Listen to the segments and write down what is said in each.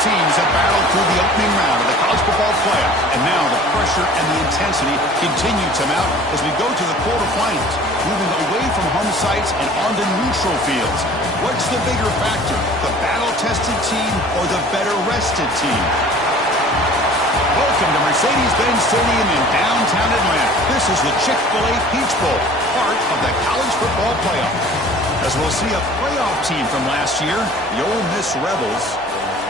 teams have battled through the opening round of the college football playoff, and now the pressure and the intensity continue to mount as we go to the quarterfinals, moving away from home sites and onto neutral fields. What's the bigger factor, the battle-tested team or the better-rested team? Welcome to Mercedes-Benz Stadium in downtown Atlanta. This is the Chick-fil-A Peach Bowl, part of the college football playoff. As we'll see a playoff team from last year, the Ole Miss Rebels,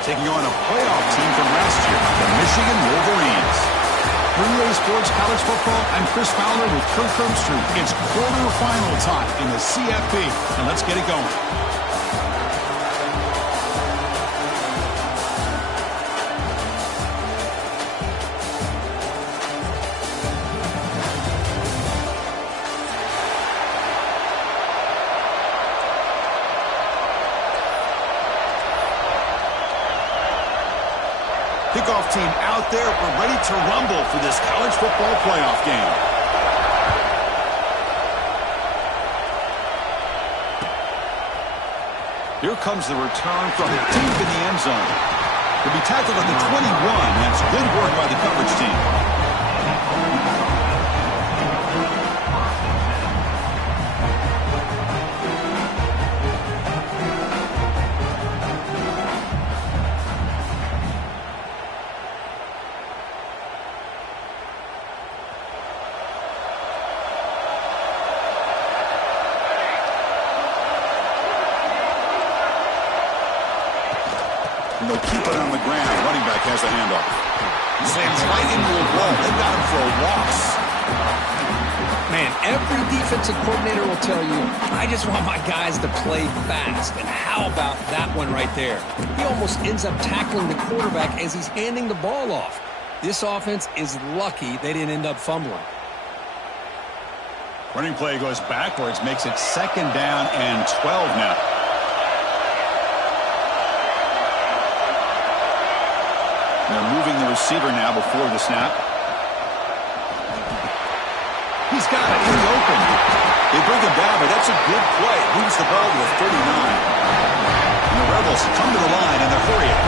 taking on a playoff team from last year, the Michigan Wolverines. For EA Sports College Football, I'm Chris Fowler with Kirk Herbstreit. It's quarterfinal time in the CFB, and let's get it going. Kickoff team out there. We're ready to rumble for this college football playoff game. Here comes the return from deep in the end zone. He'll be tackled at the 21. That's good work by the coverage team. They'll keep it on the ground. Running back has the handoff. Slams right into a wall. They got him for a loss. Man, every defensive coordinator will tell you, I just want my guys to play fast. And how about that one right there? He almost ends up tackling the quarterback as he's handing the ball off. This offense is lucky they didn't end up fumbling. Running play goes backwards, makes it 2nd down and 12 now. They're moving the receiver now before the snap. He's got it in the open. They bring him down, but that's a good play. Moves the ball to the 39. And the Rebels come to the line, and they're hurrying.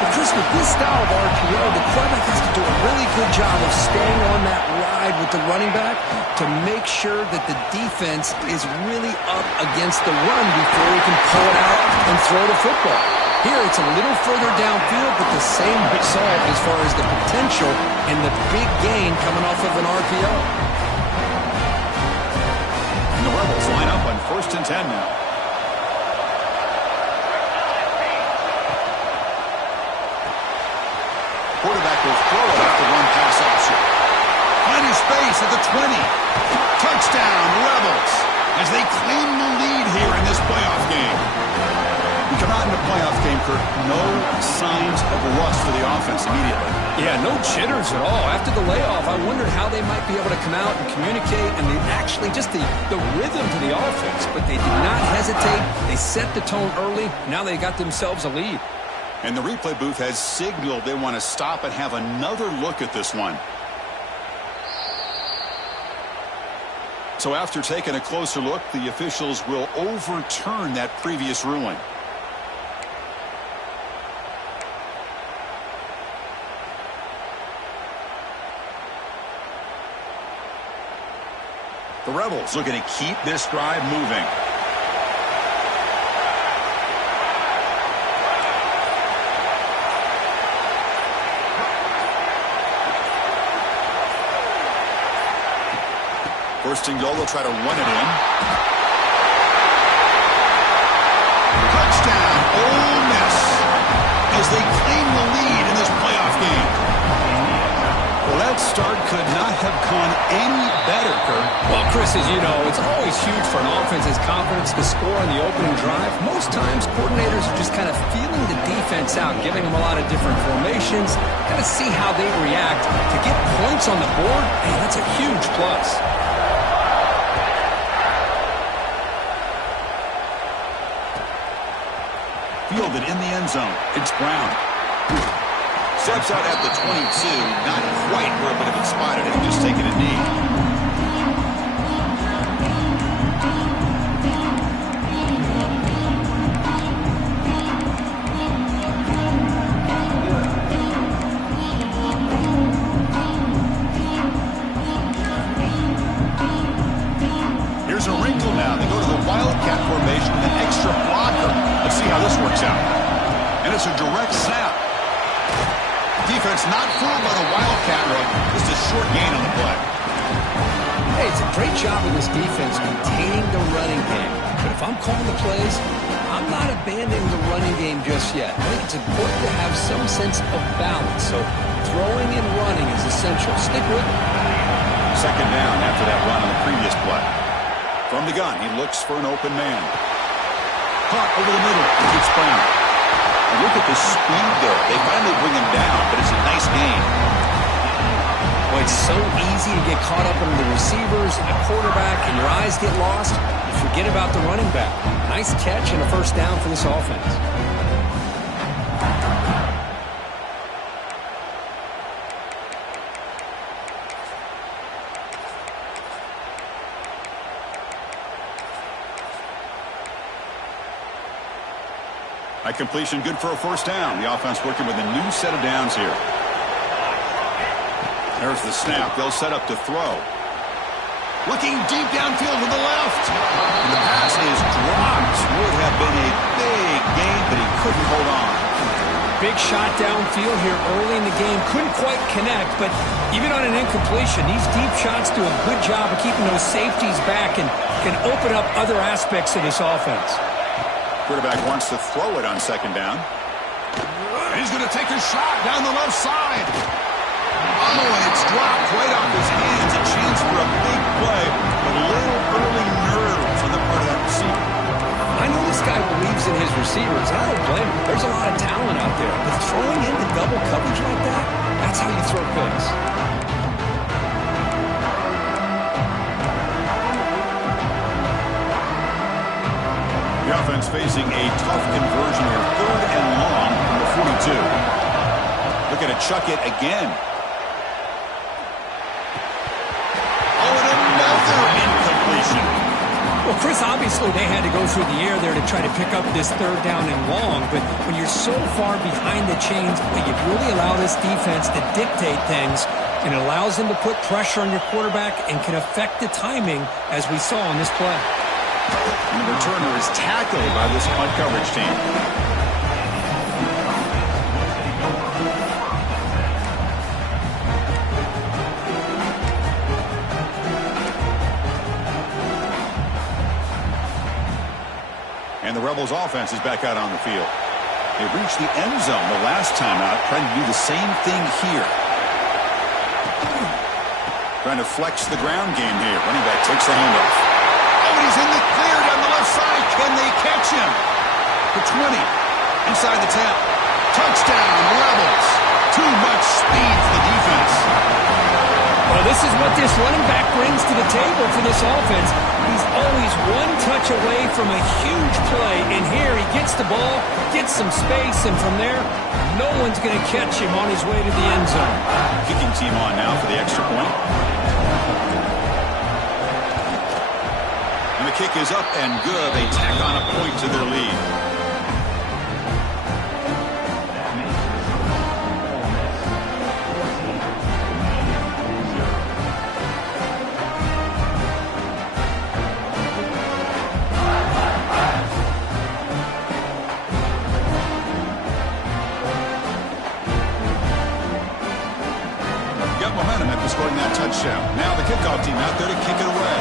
Well, Chris, with this style of RPO, the quarterback has to do a really good job of staying on that ride with the running back to make sure that the defense is really up against the run before he can pull it out and throw the football. Here, it's a little further downfield, but the same result as far as the potential and the big gain coming off of an RPO. And the Rebels line up on 1st and 10 now. Quarterback will throw it off the run-pass option. Finding space at the 20. Touchdown, Rebels, as they claim the lead here in this playoff game. We come out in the playoff game, Kirk, no signs of rust for the offense immediately. Yeah, no jitters at all. After the layoff, I wondered how they might be able to come out and communicate, and actually just the rhythm to the offense. But they did not hesitate. They set the tone early. Now they got themselves a lead. And the replay booth has signaled they want to stop and have another look at this one. So after taking a closer look, the officials will overturn that previous ruling. The Rebels looking to keep this drive moving. First and goal, they'll try to run it in. Touchdown, Ole Miss, as they claim the lead in this playoff game. Well, that start could not have gone any better, Kurt. Well, Chris, as you know, it's always huge for an offense's confidence to score on the opening drive. Most times, coordinators are just kind of feeling the defense out, giving them a lot of different formations, kind of see how they react. To get points on the board, hey, that's a huge plus. Fielded in the end zone. It's Brown. Steps out at the 22. Not quite where it would have been spotted if just taking a knee. how this works out. And it's a direct snap. Defense not fooled by the Wildcat look. Just a short gain on the play. Hey, it's a great job of this defense containing the running game. But if I'm calling the plays, I'm not abandoning the running game just yet. I think it's important to have some sense of balance. So throwing and running is essential. Stick with it. Second down after that run on the previous play. From the gun, he looks for an open man. Caught over the middle. He gets Brown. And look at the speed there. They finally bring him down, but it's a nice gain. Well, it's so easy to get caught up under the receivers and the quarterback, and your eyes get lost. You forget about the running back. Nice catch and a first down for this offense. By completion, good for a first down. The offense working with a new set of downs here. There's the snap. They'll set up to throw. Looking deep downfield to the left. And the pass is dropped. Would have been a big gain, but he couldn't hold on. Big shot downfield here early in the game. Couldn't quite connect, but even on an incompletion, these deep shots do a good job of keeping those safeties back and can open up other aspects of this offense. Quarterback wants to throw it on second down. He's going to take a shot down the left side. Oh, and it's dropped right off his hands. A chance for a big play, but a little early nerves on the part of that receiver. I know this guy believes in his receivers. I don't blame him. There's a lot of talent out there. But throwing into double coverage like that, that's how you throw picks. The offense facing a tough conversion here. Third and long from the 42. Looking to chuck it again. Oh, and another incompletion. Well, Chris, obviously they had to go through the air there to try to pick up this third down and long. But when you're so far behind the chains, you really allow this defense to dictate things. And it allows them to put pressure on your quarterback and can affect the timing, as we saw on this play. And the returner is tackled by this punt coverage team. And the Rebels offense is back out on the field. They reached the end zone the last time out, trying to do the same thing here. Trying to flex the ground game here. Running back takes the handoff. He's in the clear down the left side. Can they catch him? The 20. Inside the 10. Touchdown, Rebels. Too much speed for the defense. Well, this is what this running back brings to the table for this offense. He's always one touch away from a huge play. And here he gets the ball, gets some space, and from there, no one's going to catch him on his way to the end zone. Kicking team on now for the extra point. And the kick is up and good. They tack on a point to their lead. Got momentum after scoring that touchdown. Now the kickoff team out there to kick it away.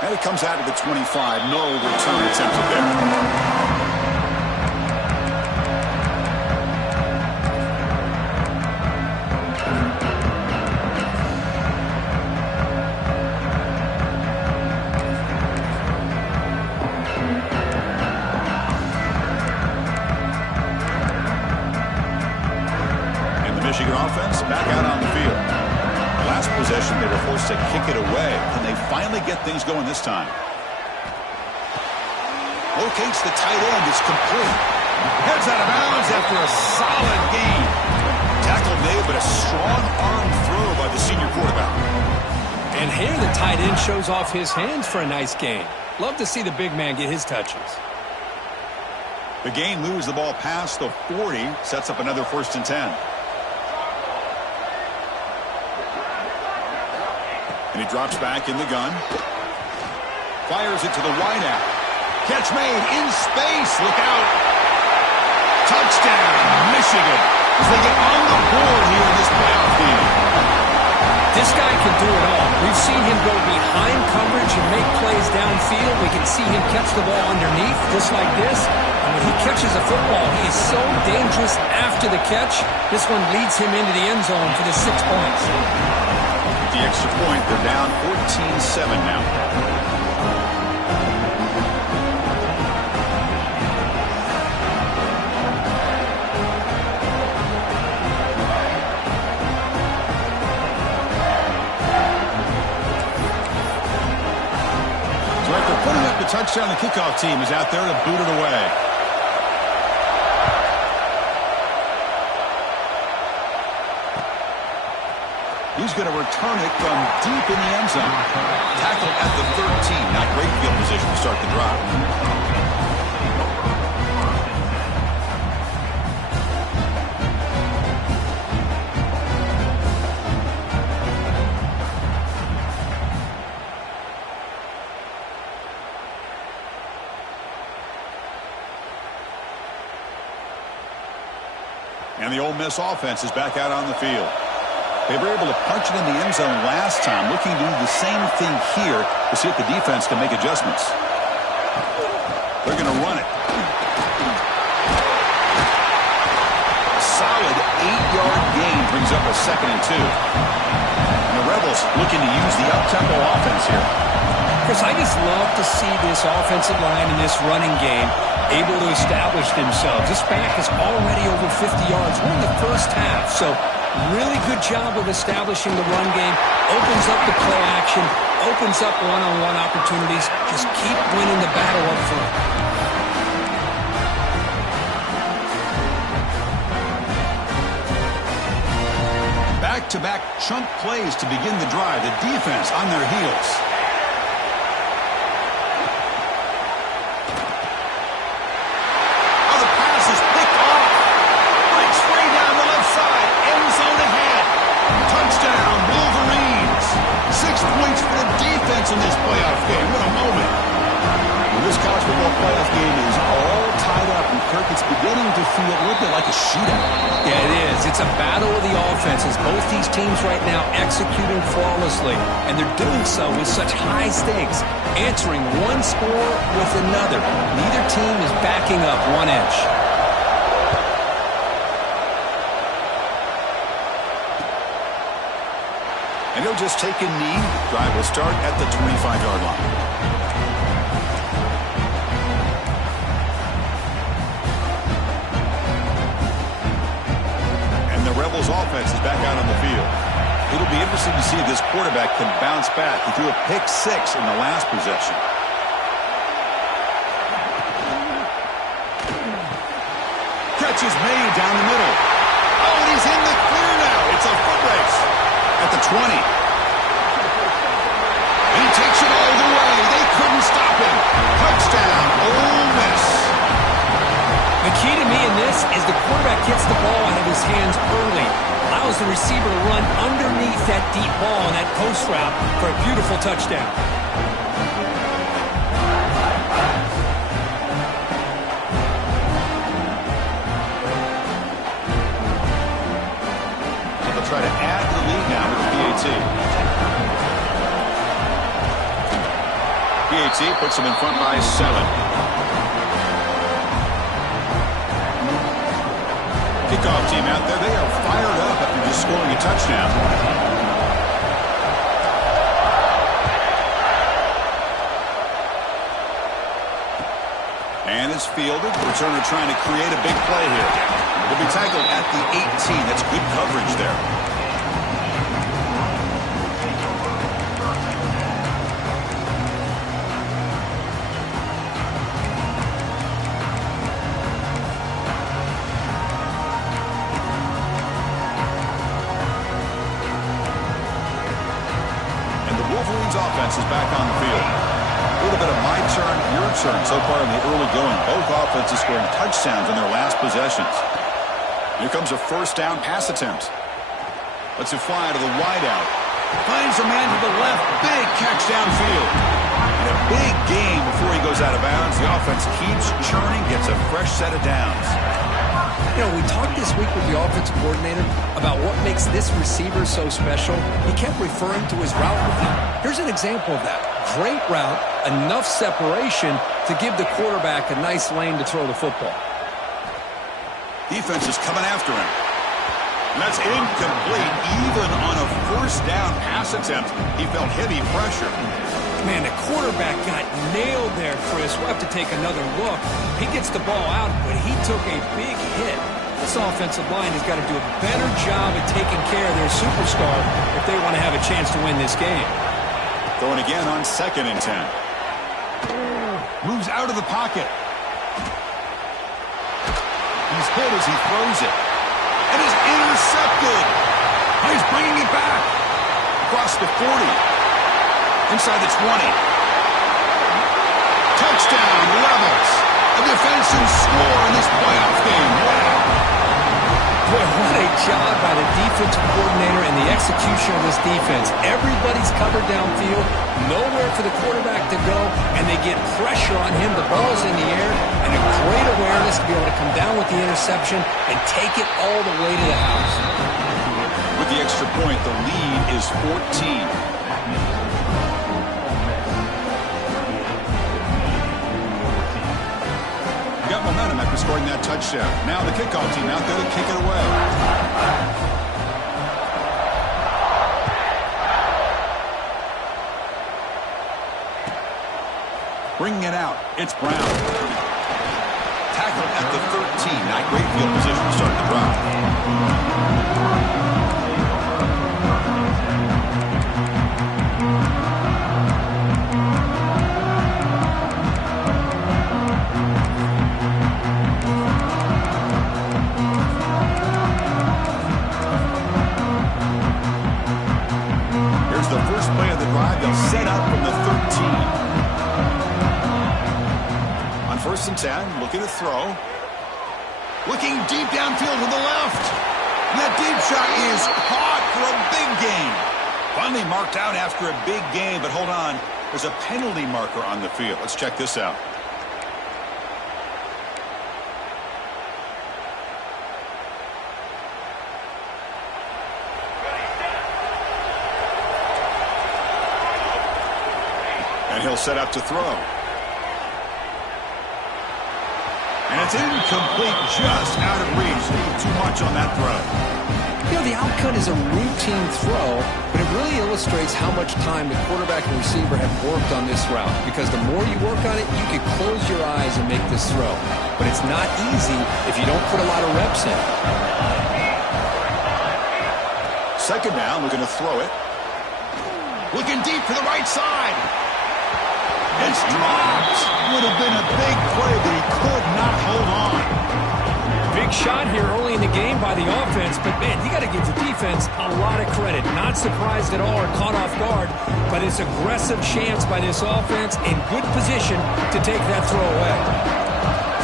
And it comes out of the 25. No return attempted there. And the Michigan offense back out on the field. Last possession, they were forced to kick it away. Can they finally get things going this time? Locates the tight end. It's complete. Heads out of bounds after a solid gain. Tackle made, but a strong arm throw by the senior quarterback. And here the tight end shows off his hands for a nice gain. Love to see the big man get his touches. The gain moves the ball past the 40. Sets up another 1st and 10. And he drops back in the gun. Fires it to the wideout. Catch made in space. Look out. Touchdown, Michigan. As they get on the board here in this playoff game. This guy can do it all. We've seen him go behind coverage and make plays downfield. We can see him catch the ball underneath, just like this. And when he catches a football, he is so dangerous after the catch. This one leads him into the end zone for the 6 points. With the extra point, they're down 14-7 now. So after putting up the touchdown, the kickoff team is out there to boot it away. He's going to return it from deep in the end zone. Tackled at the 13. Not great field position to start the drive. And the Ole Miss offense is back out on the field. They were able to punch it in the end zone last time, looking to do the same thing here to see if the defense can make adjustments. They're going to run it. A solid 8-yard gain brings up a 2nd and 2. And the Rebels looking to use the up-tempo offense here. Chris, I just love to see this offensive line in this running game able to establish themselves. This back is already over 50 yards. We're in the first half, so really good job of establishing the run game. Opens up the play action, opens up one-on-one opportunities. Just keep winning the battle up front. Back-to-back chunk plays to begin the drive. The defense on their heels. In this playoff game. What a moment. Well, this college football playoff game is all tied up, and Kirk, it's beginning to feel a little bit like a shootout. Yeah, it is. It's a battle of the offenses. Both these teams right now executing flawlessly, and they're doing so with such high stakes, answering one score with another. Neither team is backing up 1 inch. And he'll just take a knee. Drive will start at the 25-yard line. And the Rebels offense is back out on the field. It'll be interesting to see if this quarterback can bounce back. He threw a pick 6 in the last possession. Catch is made down the middle. Oh, and he's in the clear now. It's a foot race. At the 20. He takes it all the way. They couldn't stop him. Touchdown, Ole Miss. The key to me in this is the quarterback gets the ball out of his hands early. Allows the receiver to run underneath that deep ball on that post route for a beautiful touchdown. Try to add to the lead now with the PAT. PAT puts them in front by 7. Kickoff team out there, they are fired up after just scoring a touchdown. And it's fielded. Returner trying to create a big play here. Will be tackled at the 18. That's good coverage there. And the Wolverines offense is back on the field. A little bit of my turn, your turn so far in the early going. Both offenses scoring touchdowns in their last possessions. Here comes a first down pass attempt. Lets it fly to the wideout. Finds a man to the left. Big catch downfield. And a big gain before he goes out of bounds. The offense keeps churning, gets a fresh set of downs. You know, we talked this week with the offensive coordinator about what makes this receiver so special. He kept referring to his route review. Here's an example of that. Great route, enough separation to give the quarterback a nice lane to throw the football. Defense is coming after him. And that's incomplete. Even on a first down pass attempt, he felt heavy pressure. Man, the quarterback got nailed there, Chris. We'll have to take another look. He gets the ball out, but he took a big hit. This offensive line has got to do a better job at taking care of their superstar if they want to have a chance to win this game. Throwing again on 2nd and 10. Moves out of the pocket. He's hit as he throws it. And is intercepted. He's bringing it back. Across the 40. Inside the 20. Touchdown, levels. A defensive score in this playoff game. Wow. Boy, what a job by the defensive coordinator and the execution of this defense. Everybody's covered downfield, nowhere for the quarterback to go, and they get pressure on him. The ball's in the air, and a great awareness to be able to come down with the interception and take it all the way to the house. With the extra point, the lead is 14. Got momentum after scoring that touchdown. Now the kickoff team out there to kick it away. Bringing it out, it's Brown. Tackled at the 13. Not great field position to start the drive. First and 10, looking to throw. Looking deep downfield to the left. And that deep shot is caught for a big gain. Finally marked out after a big gain, but hold on. There's a penalty marker on the field. Let's check this out. And he'll set up to throw. And it's incomplete, just out of reach. Too much on that throw. You know, the outcut is a routine throw, but it really illustrates how much time the quarterback and receiver have worked on this route. Because the more you work on it, you can close your eyes and make this throw. But it's not easy if you don't put a lot of reps in. Second down, looking to throw it. Looking deep to the right side. It's dropped. Would have been a big play, but he could not hold on. Big shot here early in the game by the offense, but man, you got to give the defense a lot of credit. Not surprised at all or caught off guard by this aggressive chance by this offense in good position to take that throw away.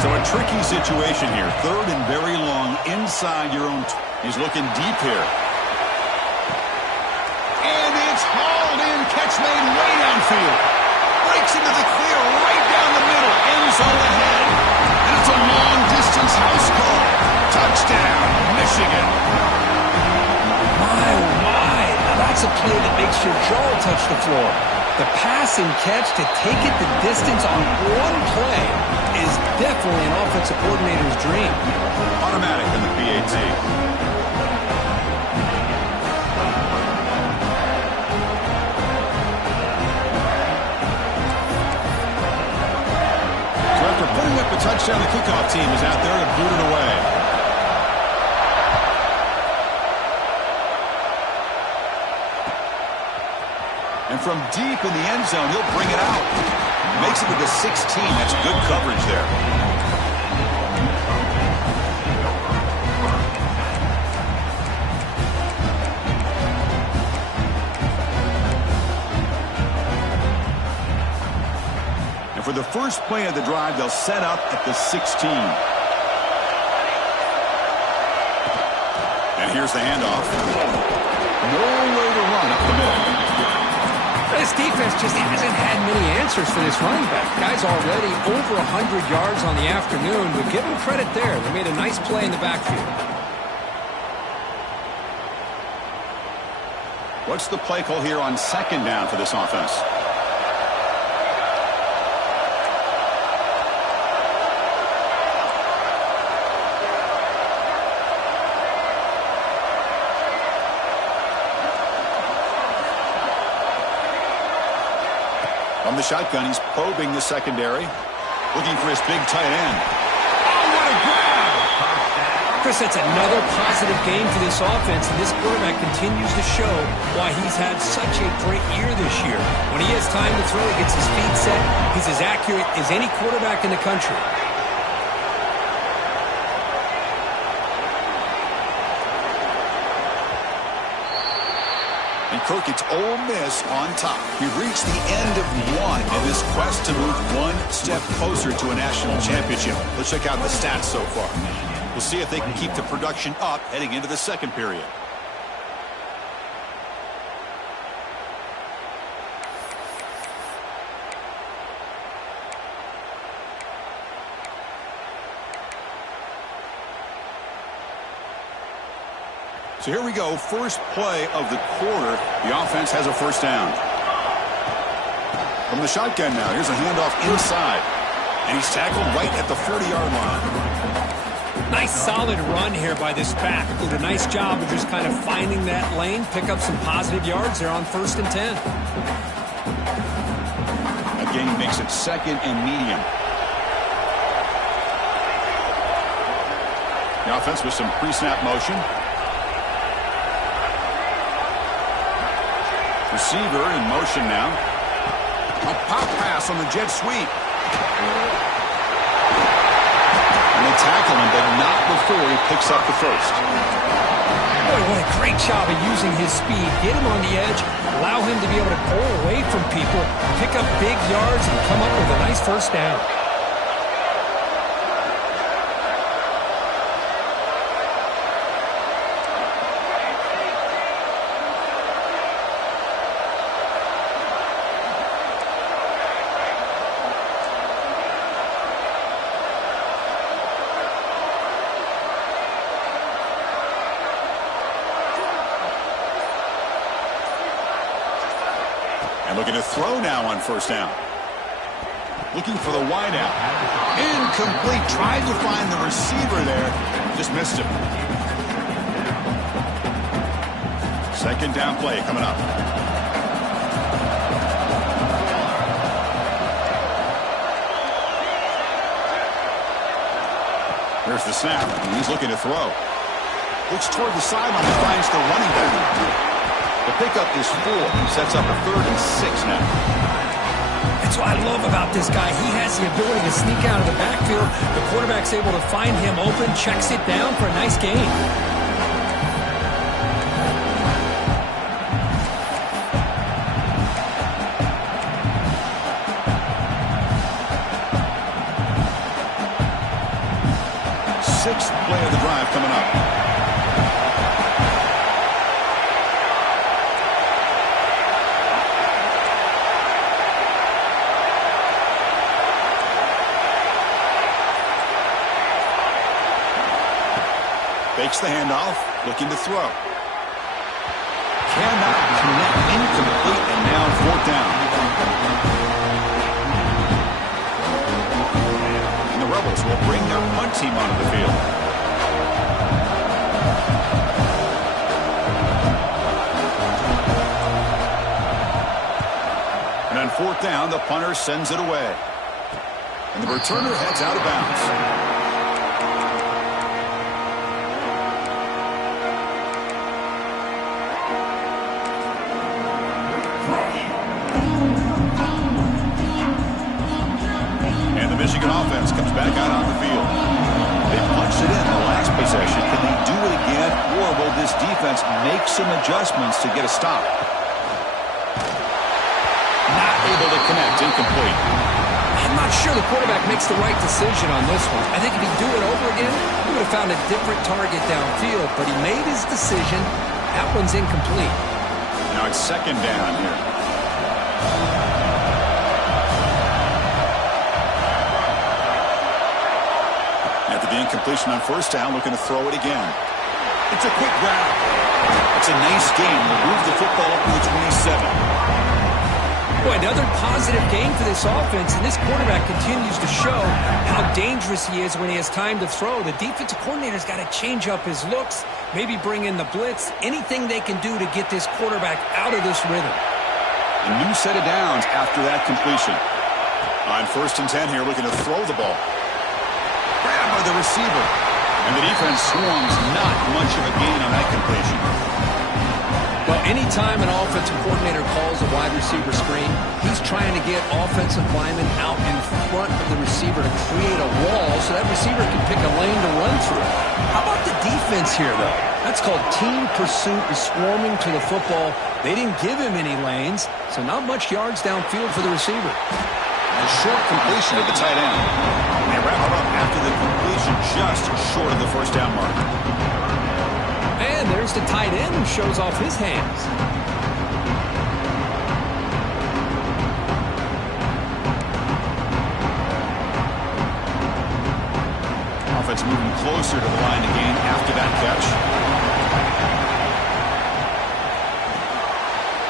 So a tricky situation here. Third and very long inside your own. He's looking deep here. And it's hauled in. Catch made way downfield. Breaks into the clear right down the middle. End zone ahead. And it's a long-distance house call. Touchdown, Michigan. My, oh my. Now that's a play that makes your jaw touch the floor. The pass and catch to take it the distance on one play is definitely an offensive coordinator's dream. Automatic in the PAT. Putting up a touchdown, the kickoff team is out there to boot it away. And from deep in the end zone, he'll bring it out. Makes it to the 16. That's good coverage there. For the first play of the drive, they'll set up at the 16. And here's the handoff. Nowhere to run up the middle. This defense just hasn't had many answers for this running back. Guy's already over 100 yards on the afternoon, but give him credit there. They made a nice play in the backfield. What's the play call here on second down for this offense? From the shotgun, he's probing the secondary, looking for his big tight end. Oh, what a grab! Chris, that's another positive game for this offense, and this quarterback continues to show why he's had such a great year this year. When he has time to throw, he gets his feet set. He's as accurate as any quarterback in the country. And Kirk, it's Ole Miss on top. We've reached the end of one in this quest to move one step closer to a national championship. Let's check out the stats so far. We'll see if they can keep the production up heading into the second period. So here we go, first play of the quarter. The offense has a first down. From the shotgun now, here's a handoff inside. And he's tackled right at the 40-yard line. Nice solid run here by this back. Did a nice job of just kind of finding that lane, pick up some positive yards there on 1st and 10. Again, he makes it second and medium. The offense with some pre-snap motion. Receiver in motion now. A pop pass on the jet sweep. And they tackle him, but not before he picks up the first. Boy, what a great job of using his speed. Get him on the edge, allow him to be able to pull away from people, pick up big yards, and come up with a nice first down. Looking to throw now on first down. Looking for the wideout. Incomplete. Tried to find the receiver there. Just missed him. Second down play coming up. Here's the snap. He's looking to throw. Looks toward the sideline and finds the running back. The pickup is 4. He sets up a 3rd and 6 now. That's what I love about this guy. He has the ability to sneak out of the backfield. The quarterback's able to find him open, checks it down for a nice gain. Sixth play of the drive coming up. Fakes the handoff, looking to throw. Cannot connect, incomplete, and now 4th down. And the Rebels will bring their punt team onto the field. And on 4th down, the punter sends it away. And the returner heads out of bounds. Michigan offense comes back out on the field. They punched it in the last possession. Can they do it again, or will this defense make some adjustments to get a stop? Not able to connect, incomplete. I'm not sure the quarterback makes the right decision on this one. I think if he'd do it over again, he would have found a different target downfield, but he made his decision, That one's incomplete. Now it's second down here. After the incompletion on first down, looking to throw it again. It's a quick grab. It's a nice game. We'll move the football up to the 27. Boy, another positive game for this offense, and this quarterback continues to show how dangerous he is when he has time to throw. The defensive coordinator's got to change up his looks, maybe bring in the blitz, anything they can do to get this quarterback out of this rhythm. A new set of downs after that completion. On 1st and 10 here, looking to throw the ball. Grabbed by the receiver. And the defense swarms, not much of a gain on that completion. Well, anytime an offensive coordinator calls a wide receiver screen, he's trying to get offensive linemen out in front of the receiver to create a wall so that receiver can pick a lane to run through. How about the defense here, though? That's called team pursuit and swarming to the football. They didn't give him any lanes, so not much yards downfield for the receiver. A short completion of the tight end. They wrap it up after the completion just short of the first down mark. And there's the tight end who shows off his hands. Offense moving closer to the line of gain after that catch.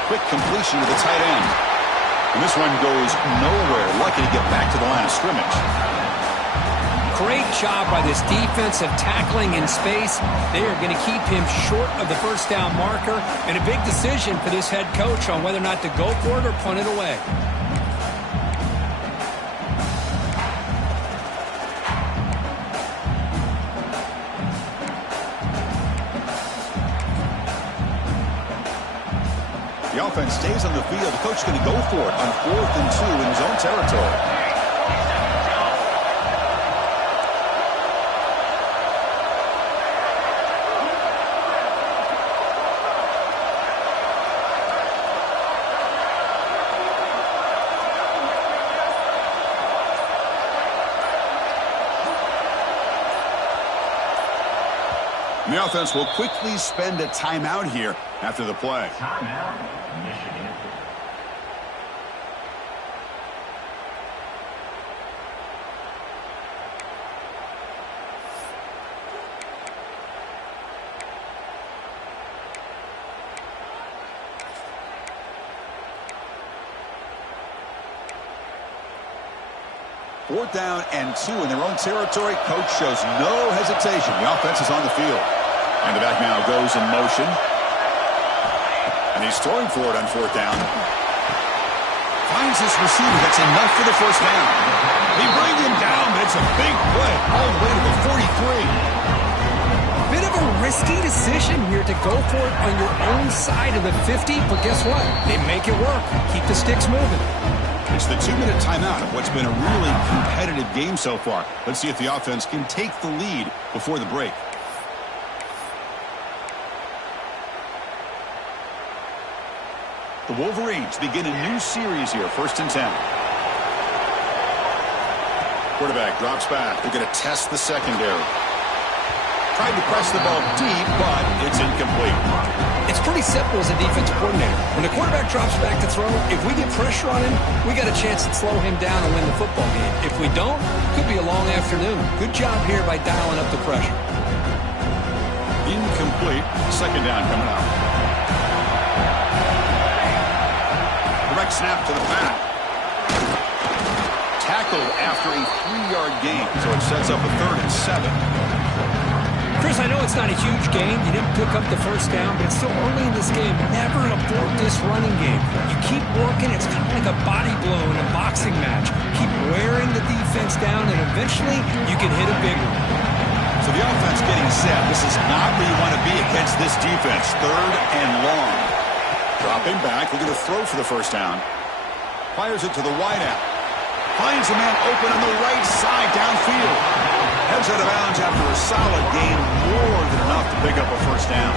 Quick completion to the tight end. And this one goes nowhere. Lucky to get back to the line of scrimmage. Great job by this defensive tackling in space. They are going to keep him short of the first down marker. And a big decision for this head coach on whether or not to go for it or punt it away. The offense stays on the field. The coach is going to go for it on 4th and 2 in his own territory. The offense will quickly spend a timeout here after the play. Timeout, Michigan. Fourth down and 2 in their own territory. Coach shows no hesitation. The offense is on the field. And the back now goes in motion. And he's throwing for it on 4th down. Finds this receiver. That's enough for the first down. He brings him down, but it's a big play all the way to the 43. Bit of a risky decision here to go for it on your own side of the 50, but guess what? They make it work. Keep the sticks moving. It's the 2-minute timeout of what's been a really competitive game so far. Let's see if the offense can take the lead before the break. The Wolverines begin a new series here, 1st and 10. Quarterback drops back. They're going to test the secondary. Tried to press the ball deep, but it's incomplete. It's pretty simple as a defensive coordinator. When the quarterback drops back to throw, if we get pressure on him, we got a chance to slow him down and win the football game. If we don't, it could be a long afternoon. Good job here by dialing up the pressure. Incomplete. Second down coming up. Direct snap to the back. Tackled after a 3-yard gain, so it sets up a 3rd and 7. Chris, I know it's not a huge game. You didn't pick up the first down, but it's still early in this game. Never abort this running game. You keep working. It's kind of like a body blow in a boxing match. Keep wearing the defense down, and eventually you can hit a big one. So the offense getting set. This is not where you want to be against this defense. 3rd and long. Dropping back. Looking to throw for the first down. Fires it to the wideout. Finds a man open on the right side downfield. Heads out of bounds after a solid game. More than enough to pick up a first down.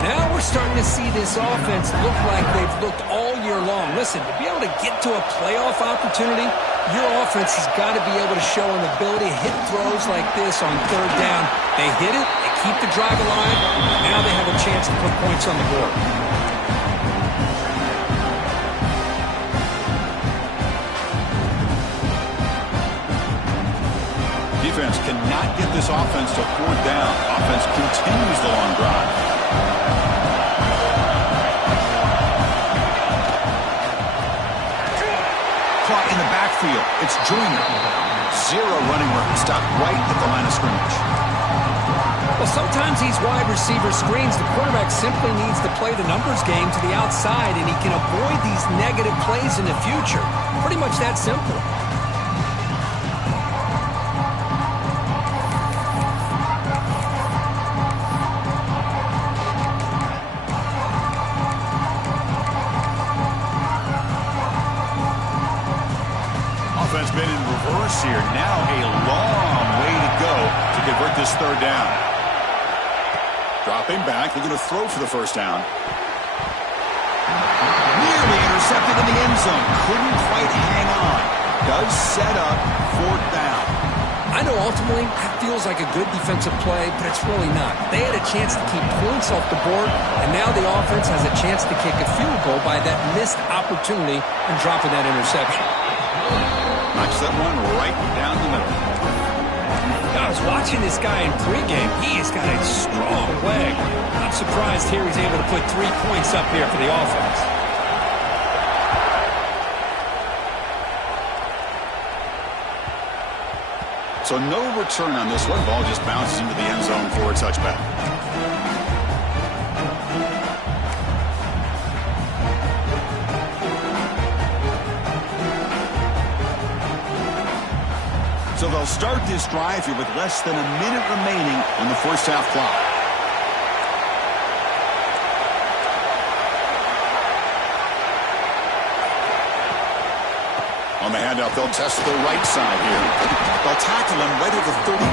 Now we're starting to see this offense look like they've looked all year long. Listen, to be able to get to a playoff opportunity, your offense has got to be able to show an ability to hit throws like this on 3rd down. They hit it, they keep the drive alive. Now they have a chance to put points on the board. Defense cannot get this offense to 4th down. Offense continues the long drive. Caught in the backfield. It's Junior. 0 running room. Stopped right at the line of scrimmage. Well, sometimes these wide receiver screens, the quarterback simply needs to play the numbers game to the outside, and he can avoid these negative plays in the future. Pretty much that simple. Offense been in reverse here. Now a long way to go to convert this 3rd down. Dropping back, looking to throw for the 1st down. Nearly intercepted in the end zone. Couldn't quite hang on. Does set up 4th down. I know ultimately that feels like a good defensive play, but it's really not. They had a chance to keep points off the board, and now the offense has a chance to kick a field goal by that missed opportunity and dropping that interception. Knocks that one right down the middle. I was watching this guy in pregame. He has got a strong leg. I'm surprised here he's able to put 3 points up here for the offense. So no return on this one. Ball just bounces into the end zone for a touchback. So they'll start this drive here with less than a minute remaining on the 1st half clock. On the handoff, they'll test the right side here. They'll tackle him right at the 31.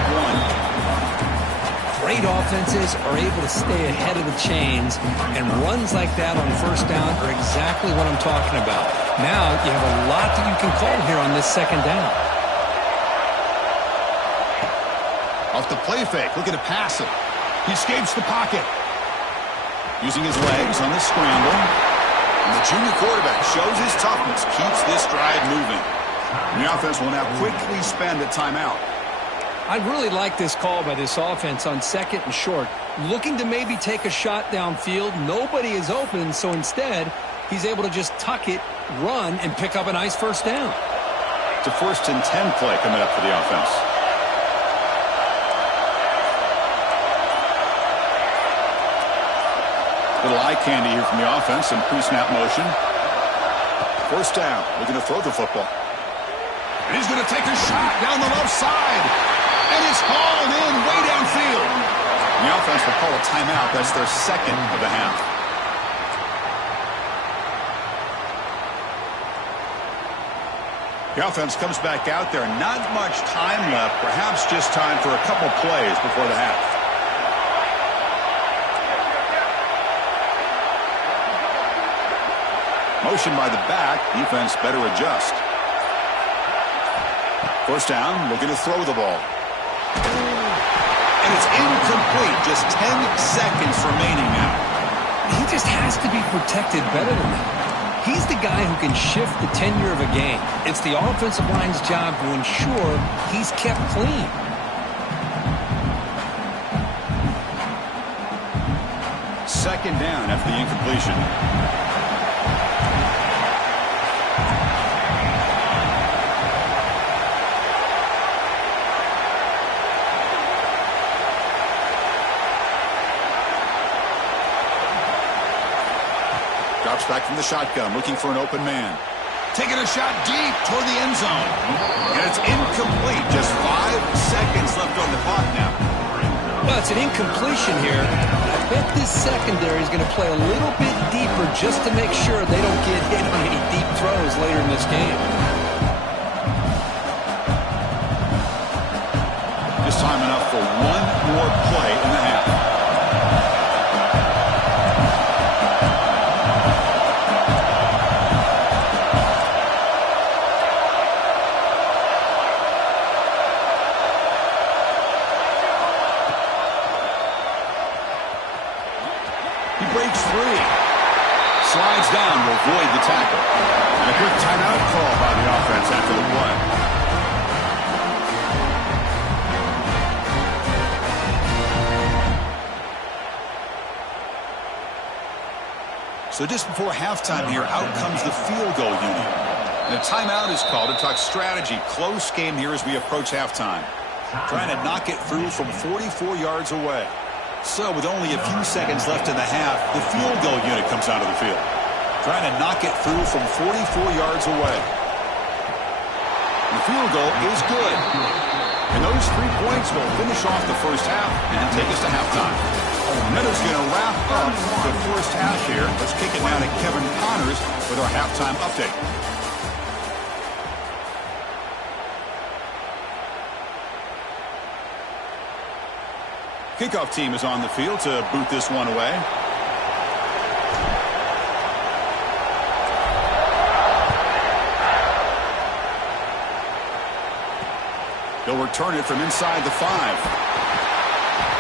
Great offenses are able to stay ahead of the chains, and runs like that on 1st down are exactly what I'm talking about. Now you have a lot that you can call here on this 2nd down. Off the play fake, looking to pass it. He escapes the pocket. Using his legs on the scramble. And the junior quarterback shows his toughness, keeps this drive moving. And the offense will now quickly spend a timeout. I really like this call by this offense on 2nd and short. Looking to maybe take a shot downfield. Nobody is open, so instead, he's able to just tuck it, run, and pick up a nice 1st down. It's a 1st and 10 play coming up for the offense. Little eye candy here from the offense in pre-snap motion. 1st down, looking to throw the football. And he's going to take a shot down the left side. And it's hauled in way downfield. And the offense will call a timeout. That's their 2nd of the half. The offense comes back out there. Not much time left. Perhaps just time for a couple plays before the half. Motion by the back. Defense better adjust. 1st down, looking to throw the ball. And it's incomplete. Just 10 seconds remaining now. He just has to be protected better than that. He's the guy who can shift the tenure of a game. It's the offensive line's job to ensure he's kept clean. Second down after the incompletion. Drops back from the shotgun, looking for an open man. Taking a shot deep toward the end zone. And it's incomplete. Just 5 seconds left on the clock now. Well, it's an incompletion here. I bet this secondary is going to play a little bit deeper just to make sure they don't get hit on any deep throws later in this game. Just time enough for one more play in the half. He breaks free. Slides down to avoid the tackle. And a quick timeout call by the offense after the play. So just before halftime here, out comes the field goal unit. And a timeout is called to talk strategy. Close game here as we approach halftime. Trying to knock it through from 44 yards away. So with only a few seconds left in the half, the field goal unit comes out of the field. Trying to knock it through from 44 yards away. The field goal is good. And those 3 points will finish off the first half and take us to halftime. That is going to wrap up the first half here. Let's kick it now to Kevin Connors with our halftime update. Kickoff team is on the field to boot this one away. They'll return it from inside the 5.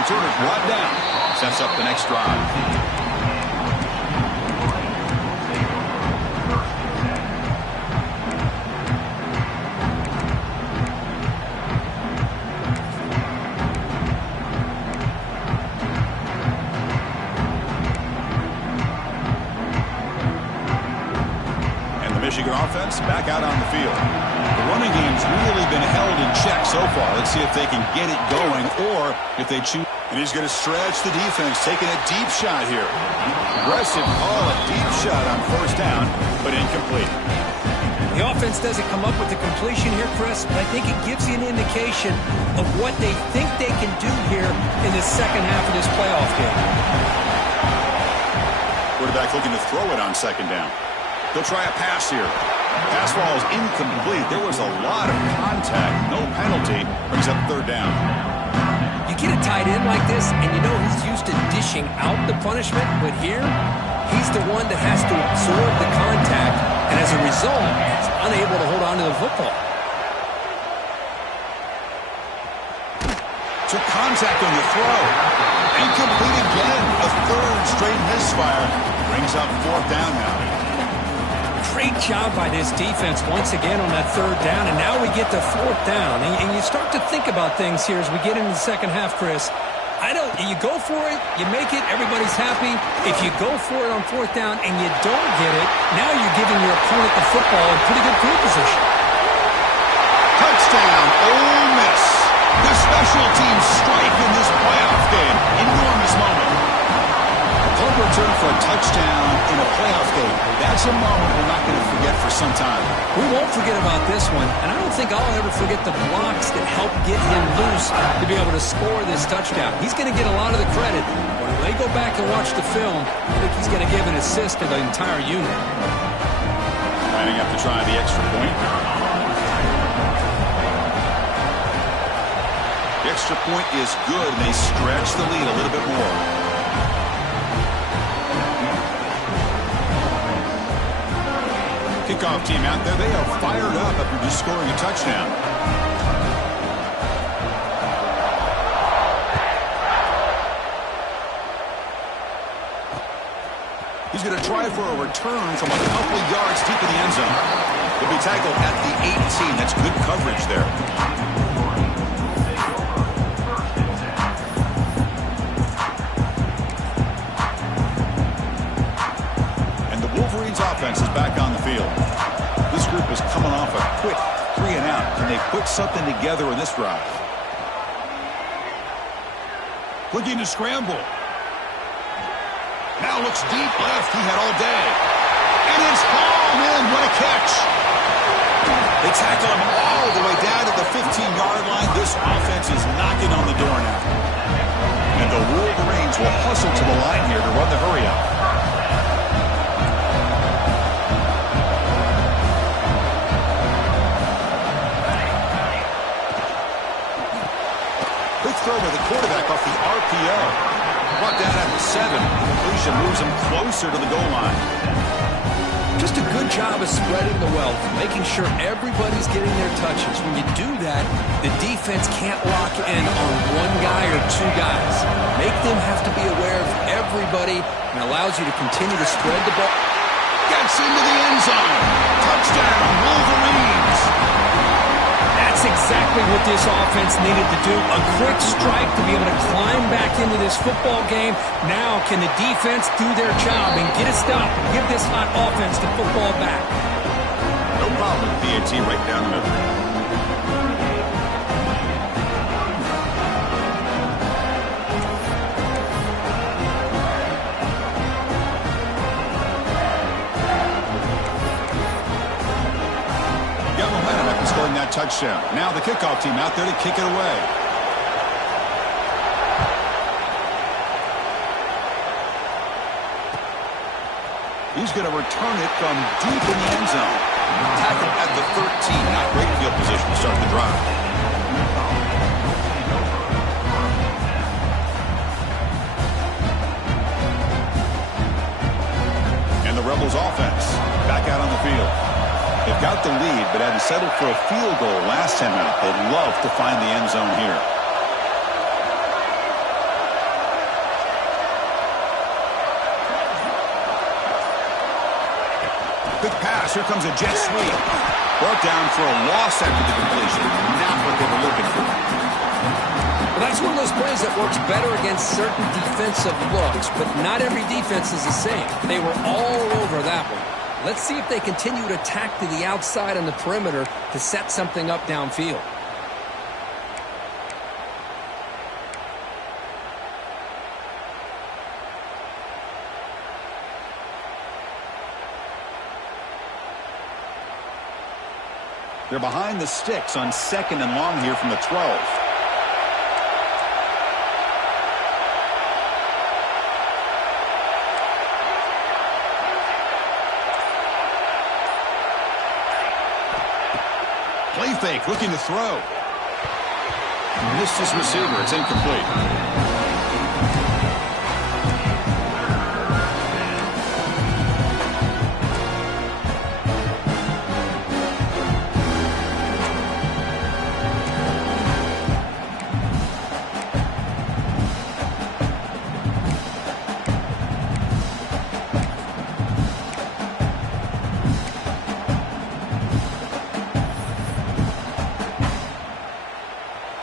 Returner brought down. Sets up the next drive. Michigan offense back out on the field. The running game's really been held in check so far. Let's see if they can get it going or if they choose. And he's going to stretch the defense, taking a deep shot here. Aggressive call, a deep shot on first down, but incomplete. The offense doesn't come up with the completion here, Chris, but I think it gives you an indication of what they think they can do here in the second half of this playoff game. Quarterback looking to throw it on second down. They'll try a pass here. Pass ball is incomplete. There was a lot of contact. No penalty. Brings up third down. You get a tight end like this, and you know he's used to dishing out the punishment, but here, he's the one that has to absorb the contact, and as a result, he's unable to hold on to the football. Took contact on the throw. Incomplete again. A third straight misfire. Brings up fourth down now. Great job by this defense once again on that third down, and now we get to fourth down. And you start to think about things here as we get into the second half, Chris. You go for it, you make it, everybody's happy. If you go for it on fourth down and you don't get it, now you're giving your opponent the football in pretty good field position. Touchdown, Ole Miss. The special teams strike in this playoff game. Enormous moment. Punt return for a touchdown in a playoff game. That's a moment we're not going to forget for some time. We won't forget about this one, and I don't think I'll ever forget the blocks that helped get him loose to be able to score this touchdown. He's going to get a lot of the credit. When they go back and watch the film, I think he's going to give an assist to the entire unit. Lining up to try the extra point. The extra point is good, and they stretch the lead a little bit more. Kickoff team out there. They are fired up after just scoring a touchdown. He's going to try for a return from a couple yards deep in the end zone. He'll be tackled at the 18. That's good coverage there. Offense is back on the field. This group is coming off a quick 3-and-out. Can they put something together in this drive? Looking to scramble. Now looks deep left. He had all day. And it's hauled in. What a catch. They tackle him all the way down to the 15-yard line. This offense is knocking on the door now. And the Wolverines will hustle to the line here to run the hurry-up. Throw by the quarterback off the RPO. Brought down at the 7. Completion moves him closer to the goal line. Just a good job of spreading the wealth, making sure everybody's getting their touches. When you do that, the defense can't lock in on one guy or two guys. Make them have to be aware of everybody and allows you to continue to spread the ball. Gets into the end zone. Touchdown, Wolverines. That's exactly what this offense needed to do. A quick strike to be able to climb back into this football game. Now can the defense do their job and get a stop and give this hot offense the football back? No problem with PAT right down the middle. Scoring that touchdown. Now the kickoff team out there to kick it away. He's going to return it from deep in the end zone. Tackle at the 13. Not great field position to start the drive. And the Rebels offense back out on the field. They've got the lead, but had to settle for a field goal last time out. They'd love to find the end zone here. Quick pass. Here comes a jet sweep. Brought down for a loss after the completion. Not what they were looking for. Well, that's one of those plays that works better against certain defensive looks, but not every defense is the same. They were all over that one. Let's see if they continue to attack to the outside on the perimeter to set something up downfield. They're behind the sticks on 2nd and long here from the 12. Play fake, looking to throw. Missed his receiver. It's incomplete.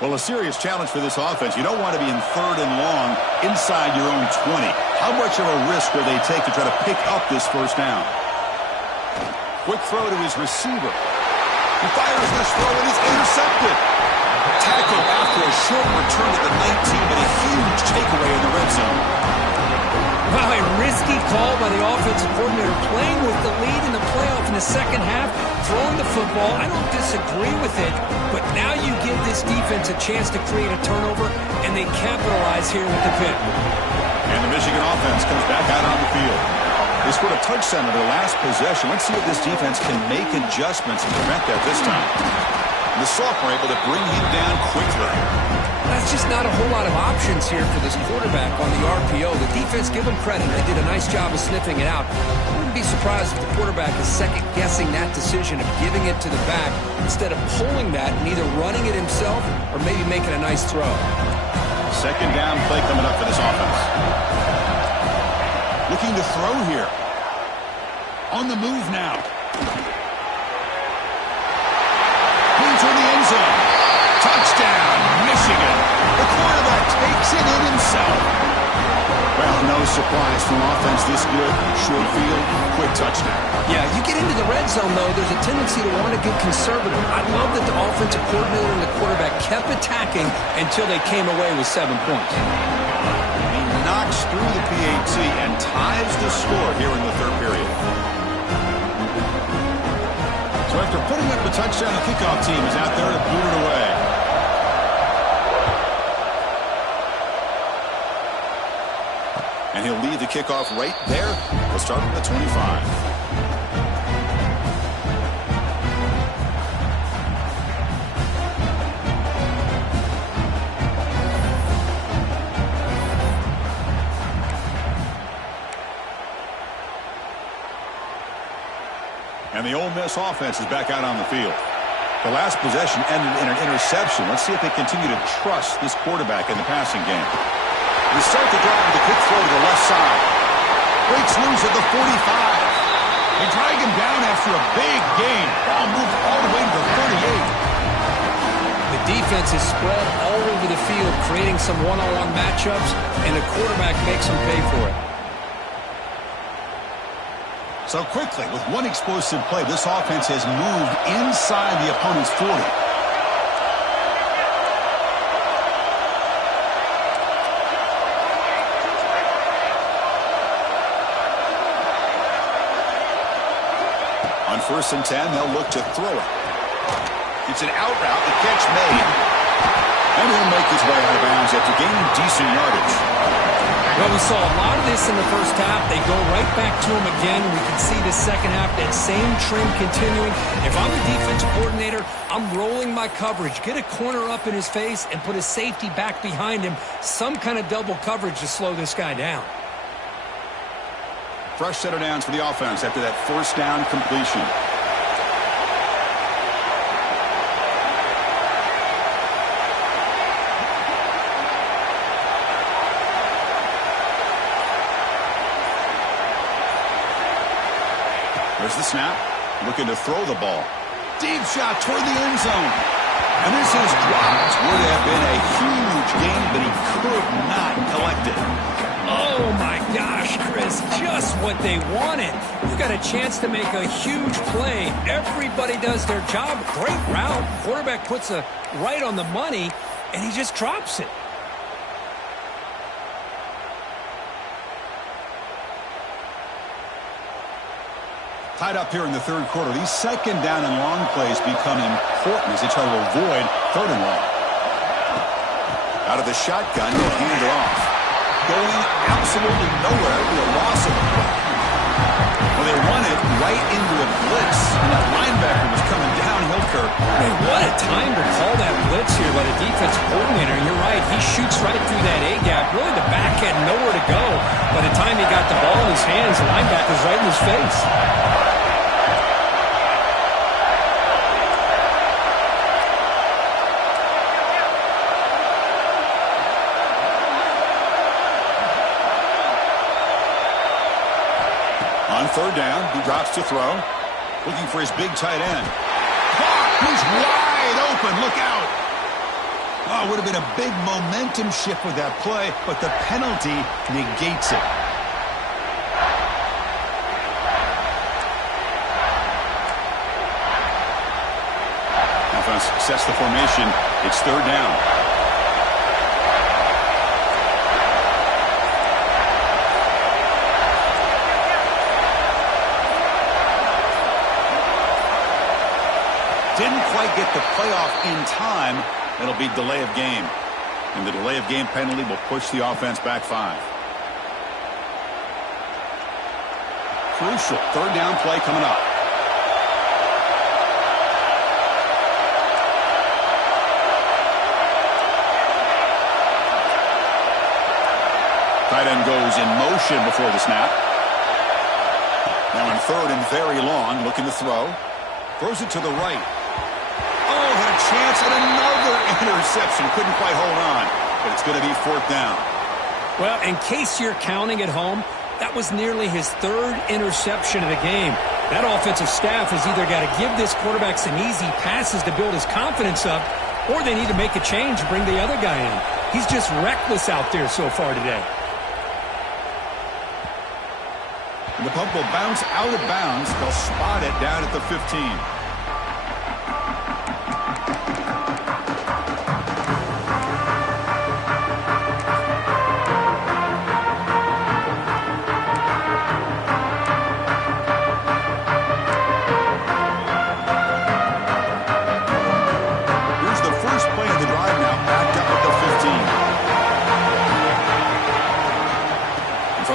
Well, a serious challenge for this offense. You don't want to be in 3rd and long inside your own 20. How much of a risk will they take to try to pick up this first down? Quick throw to his receiver. He fires this throw and it's intercepted. Tackle after a short return to the 19, but a huge takeaway in the red zone. Wow, a risky call by the offensive coordinator, playing with the lead in the playoff in the second half, throwing the football. I don't disagree with it, but now you give this defense a chance to create a turnover, and they capitalize here with the pick. And the Michigan offense comes back out on the field. They scored a touchdown in their last possession. Let's see if this defense can make adjustments and prevent that this time. And the sophomore able to bring him down quickly. That's just not a whole lot of options here for this quarterback on the RPO. The defense, give them credit. They did a nice job of sniffing it out. I wouldn't be surprised if the quarterback is second-guessing that decision of giving it to the back instead of pulling that and either running it himself or maybe making a nice throw. Second down play coming up for this offense. Looking to throw here. On the move now. Into the end zone. Touchdown, Michigan. The quarterback takes it in himself. Well, no surprise from offense this good. Short field, quick touchdown. Yeah, you get into the red zone, though, there's a tendency to want to get conservative. I love that the offensive coordinator and the quarterback kept attacking until they came away with 7 points. He knocks through the PAT and ties the score here in the 3rd period. So after putting up a touchdown, the kickoff team is out there to boot it away. And he'll lead the kickoff right there. We'll start from the 25. And the Ole Miss offense is back out on the field. The last possession ended in an interception. Let's see if they continue to trust this quarterback in the passing game. To start the drive with a quick throw to the left side. Breaks loose at the 45. They drag him down after a big gain. Ball moved all the way to the 38. The defense is spread all over the field, creating some one-on-one matchups, and the quarterback makes them pay for it. So quickly, with one explosive play, this offense has moved inside the opponent's 40. On 1st and 10, they'll look to throw it. It's an out route, the catch made. And he'll make his way out of bounds after gaining decent yardage. Well, we saw a lot of this in the first half. They go right back to him again. We can see the second half, that same trend continuing. If I'm the defensive coordinator, I'm rolling my coverage. Get a corner up in his face and put a safety back behind him. Some kind of double coverage to slow this guy down. Fresh set of downs for the offense after that 1st down completion. There's the snap. Looking to throw the ball. Deep shot toward the end zone. And this is dropped. Would have been a huge gain, but he could not collect it. Oh, my gosh, Chris, just what they wanted. You got a chance to make a huge play. Everybody does their job. Great route. Quarterback puts it right on the money, and he just drops it. Tied up here in the 3rd quarter. These 2nd down and long plays become important as they try to avoid 3rd and long. Out of the shotgun, they'll hand it off. Going absolutely nowhere with a loss of the play. Well, they run it right into a blitz, and that linebacker was coming downhill, Kirk. Man, what a time to call that blitz here by the defensive coordinator. You're right, he shoots right through that A-gap. Really, the back had nowhere to go. By the time he got the ball in his hands, the linebacker's right in his face. On 3rd down, he drops to throw. Looking for his big tight end. He's wide open. Look out. Oh, it would have been a big momentum shift with that play, but the penalty negates it. Offense sets the formation. It's 3rd down. Didn't quite get the playoff in time. It'll be delay of game. And the delay of game penalty will push the offense back 5. Crucial 3rd down play coming up. Tight end goes in motion before the snap. Now on 3rd and very long, looking to throw. Throws it to the right. Oh, had a chance at another interception. Couldn't quite hold on, but it's going to be 4th down. Well, in case you're counting at home, that was nearly his 3rd interception of the game. That offensive staff has either got to give this quarterback some easy passes to build his confidence up, or they need to make a change and bring the other guy in. He's just reckless out there so far today. And the puck will bounce out of bounds. They'll spot it down at the 15.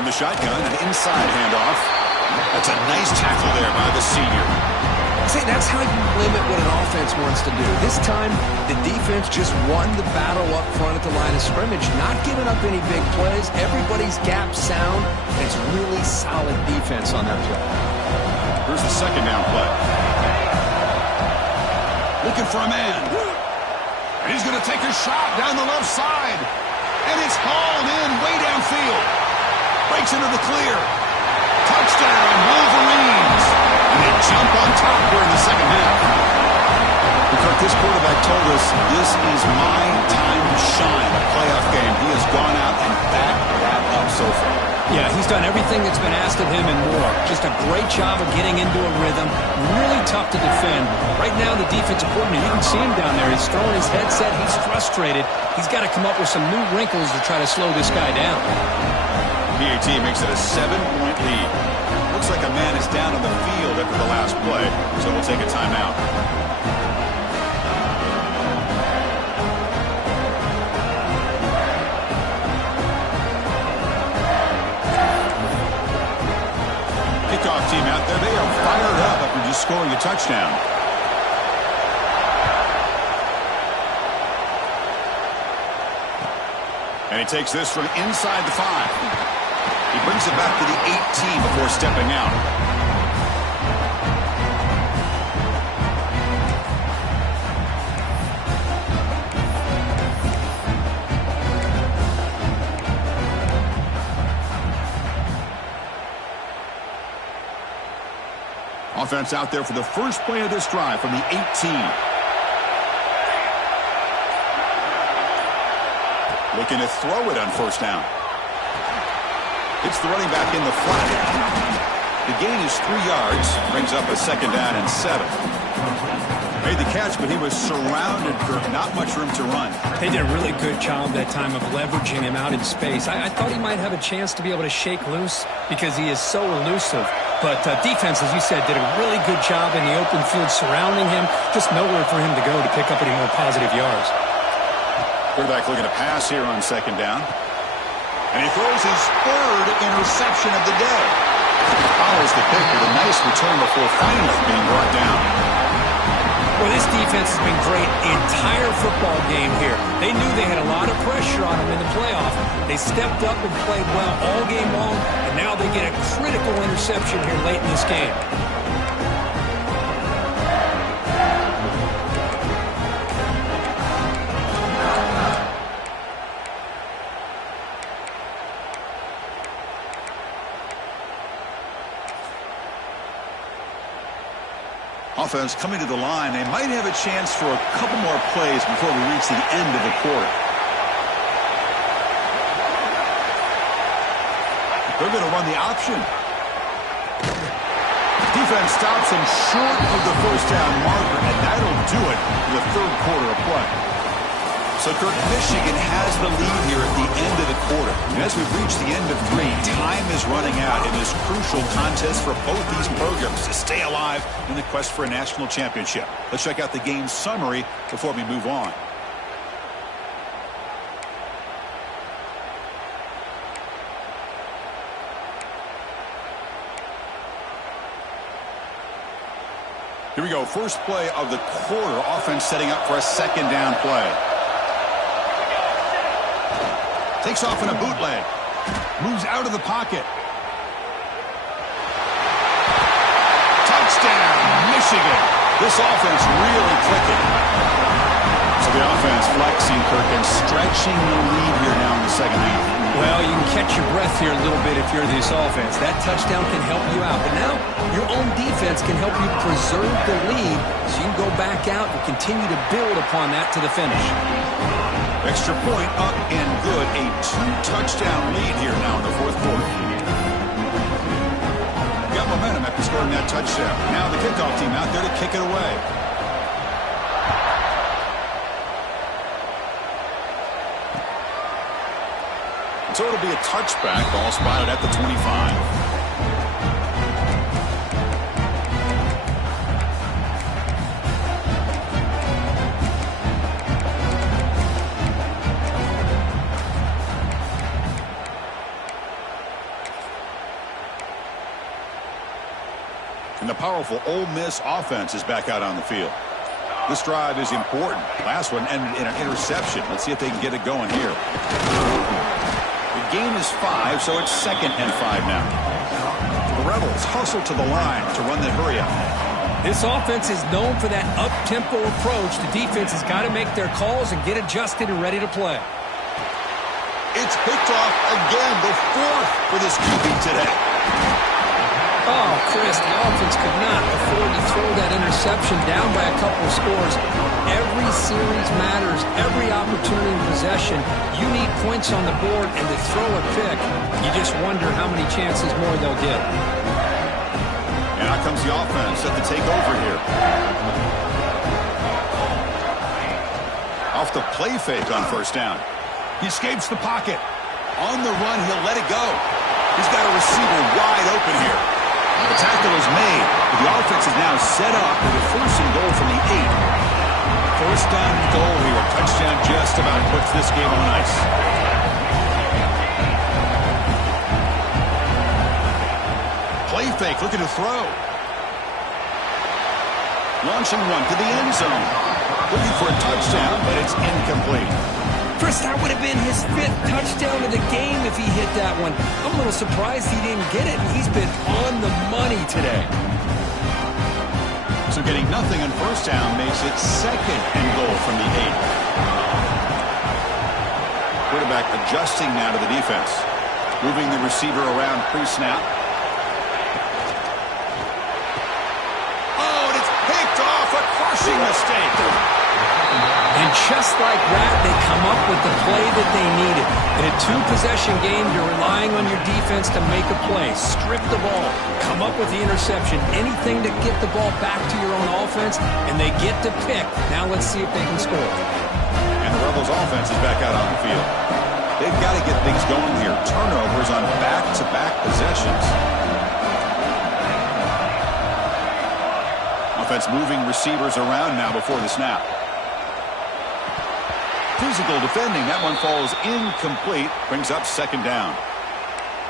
The shotgun, an inside handoff. That's a nice tackle there by the senior. See, that's how you limit what an offense wants to do. This time, the defense just won the battle up front at the line of scrimmage, not giving up any big plays. Everybody's gap sound. It's really solid defense on that play. Here's the 2nd down play. Looking for a man. And he's going to take a shot down the left side. And it's hauled in way downfield. Breaks into the clear. Touchdown, Wolverines. And they jump on top here in the second half. Because this quarterback told us this is my time to shine, a playoff game. He has gone out and backed that up so far. Yeah, he's done everything that's been asked of him and more. Just a great job of getting into a rhythm. Really tough to defend. Right now, the defensive coordinator, you can see him down there. He's throwing his headset. He's frustrated. He's got to come up with some new wrinkles to try to slow this guy down. PAT makes it a 7-point lead. Looks like a man is down on the field after the last play, so we'll take a timeout. Kickoff team out there, they are fired up after just scoring a touchdown. And he takes this from inside the 5. He brings it back to the 18 before stepping out. Offense out there for the first play of this drive from the 18. Looking to throw it on first down. It's the running back in the flat. The gain is 3 yards. Brings up a second down and 7. Made the catch, but he was surrounded for not much room to run. They did a really good job that time of leveraging him out in space. I thought he might have a chance to be able to shake loose because he is so elusive. But defense, as you said, did a really good job in the open field surrounding him. Just nowhere for him to go to pick up any more positive yards. Quarterback looking to pass here on second down. And he throws his third interception of the day. Follows the pick with a nice return before finally being brought down. Well, this defense has been great the entire football game here. They knew they had a lot of pressure on them in the playoff. They stepped up and played well all game long, and now they get a critical interception here late in this game. Offense coming to the line. They might have a chance for a couple more plays before we reach the end of the quarter. They're going to run the option. Defense stops him short of the first down marker, and that'll do it for the third quarter of play. So, Kirk, Michigan has the lead here at the end of the quarter. And as we've reached the end of 3, time is running out in this crucial contest for both these programs to stay alive in the quest for a national championship. Let's check out the game summary before we move on. Here we go. First play of the quarter. Offense setting up for a second down play. Takes off in a bootleg. Moves out of the pocket. Touchdown, Michigan. This offense really clicking. So the offense flexing, Kirk, and stretching the lead here now in the second half. Well, you can catch your breath here a little bit if you're this offense. That touchdown can help you out. But now your own defense can help you preserve the lead so you can go back out and continue to build upon that to the finish. Extra point up and good. A 2-touchdown lead here now in the fourth quarter. Got momentum after scoring that touchdown. Now the kickoff team out there to kick it away. So it'll be a touchback, ball spotted at the 25. And the powerful Ole Miss offense is back out on the field. This drive is important. Last one ended in an interception. Let's see if they can get it going here. The gain is 5, so it's 2nd and 5 now. The Rebels hustle to the line to run the hurry-up. This offense is known for that up-tempo approach. The defense has got to make their calls and get adjusted and ready to play. It's picked off again, the fourth for this QB today. Oh, Chris, the offense could not afford to throw that interception down by a couple of scores. Every series matters. Every opportunity in possession. You need points on the board, and to throw a pick, you just wonder how many chances more they'll get. And out comes the offense set to take over here. Off the play fake on first down. He escapes the pocket. On the run, he'll let it go. He's got a receiver wide open here. The tackle is made, but the offense is now set up with a first and goal from the 8. First down and goal here. Touchdown just about puts this game on ice. Play fake, looking to throw. Launching one to the end zone. Looking for a touchdown, but it's incomplete. Chris, that would have been his 5th touchdown of the game if he hit that one. I'm a little surprised he didn't get it, and he's been on the money today. So getting nothing on first down makes it second and goal from the 8. Quarterback adjusting now to the defense. Moving the receiver around pre-snap. Oh, and it's picked off. A crushing mistake. And just like that, they come up with the play that they needed. In a 2-possession game, you're relying on your defense to make a play. Strip the ball. Come up with the interception. Anything to get the ball back to your own offense, and they get to pick. Now let's see if they can score. And the Rebels offense is back out on the field. They've got to get things going here. Turnovers on back-to-back possessions. Offense moving receivers around now before the snap. Physical defending. That one falls incomplete. Brings up second down.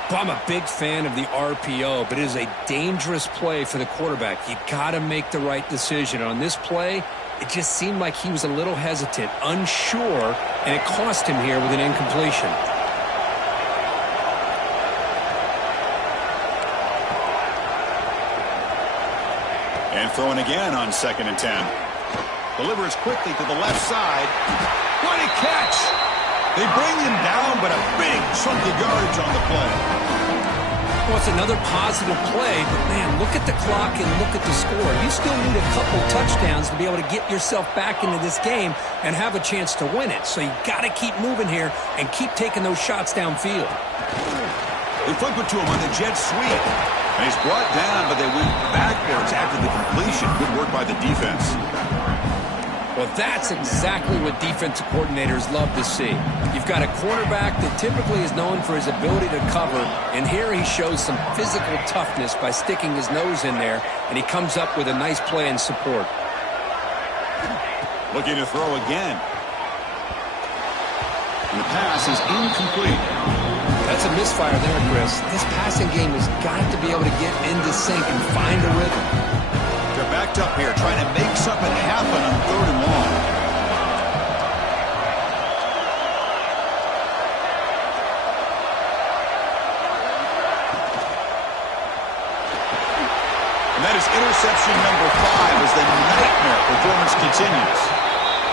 Well, I'm a big fan of the RPO, but it is a dangerous play for the quarterback. You got to make the right decision. On this play, it just seemed like he was a little hesitant, unsure, and it cost him here with an incompletion. And throwing again on 2nd and 10. Delivers quickly to the left side. What a catch! They bring him down, but a big chunk of yardage on the play. Well, it's another positive play, but man, look at the clock and look at the score. You still need a couple touchdowns to be able to get yourself back into this game and have a chance to win it. So you got to keep moving here and keep taking those shots downfield. They flip it to him on the jet sweep. And he's brought down, but they went backwards after the completion. Good work by the defense. Well, that's exactly what defensive coordinators love to see. You've got a quarterback that typically is known for his ability to cover, and here he shows some physical toughness by sticking his nose in there, and he comes up with a nice play and support. Looking to throw again. And the pass is incomplete. That's a misfire there, Chris. This passing game has got to be able to get into sync and find a rhythm. They're backed up here trying to make something happen on 3rd and long. And that is interception number 5 as the nightmare performance continues.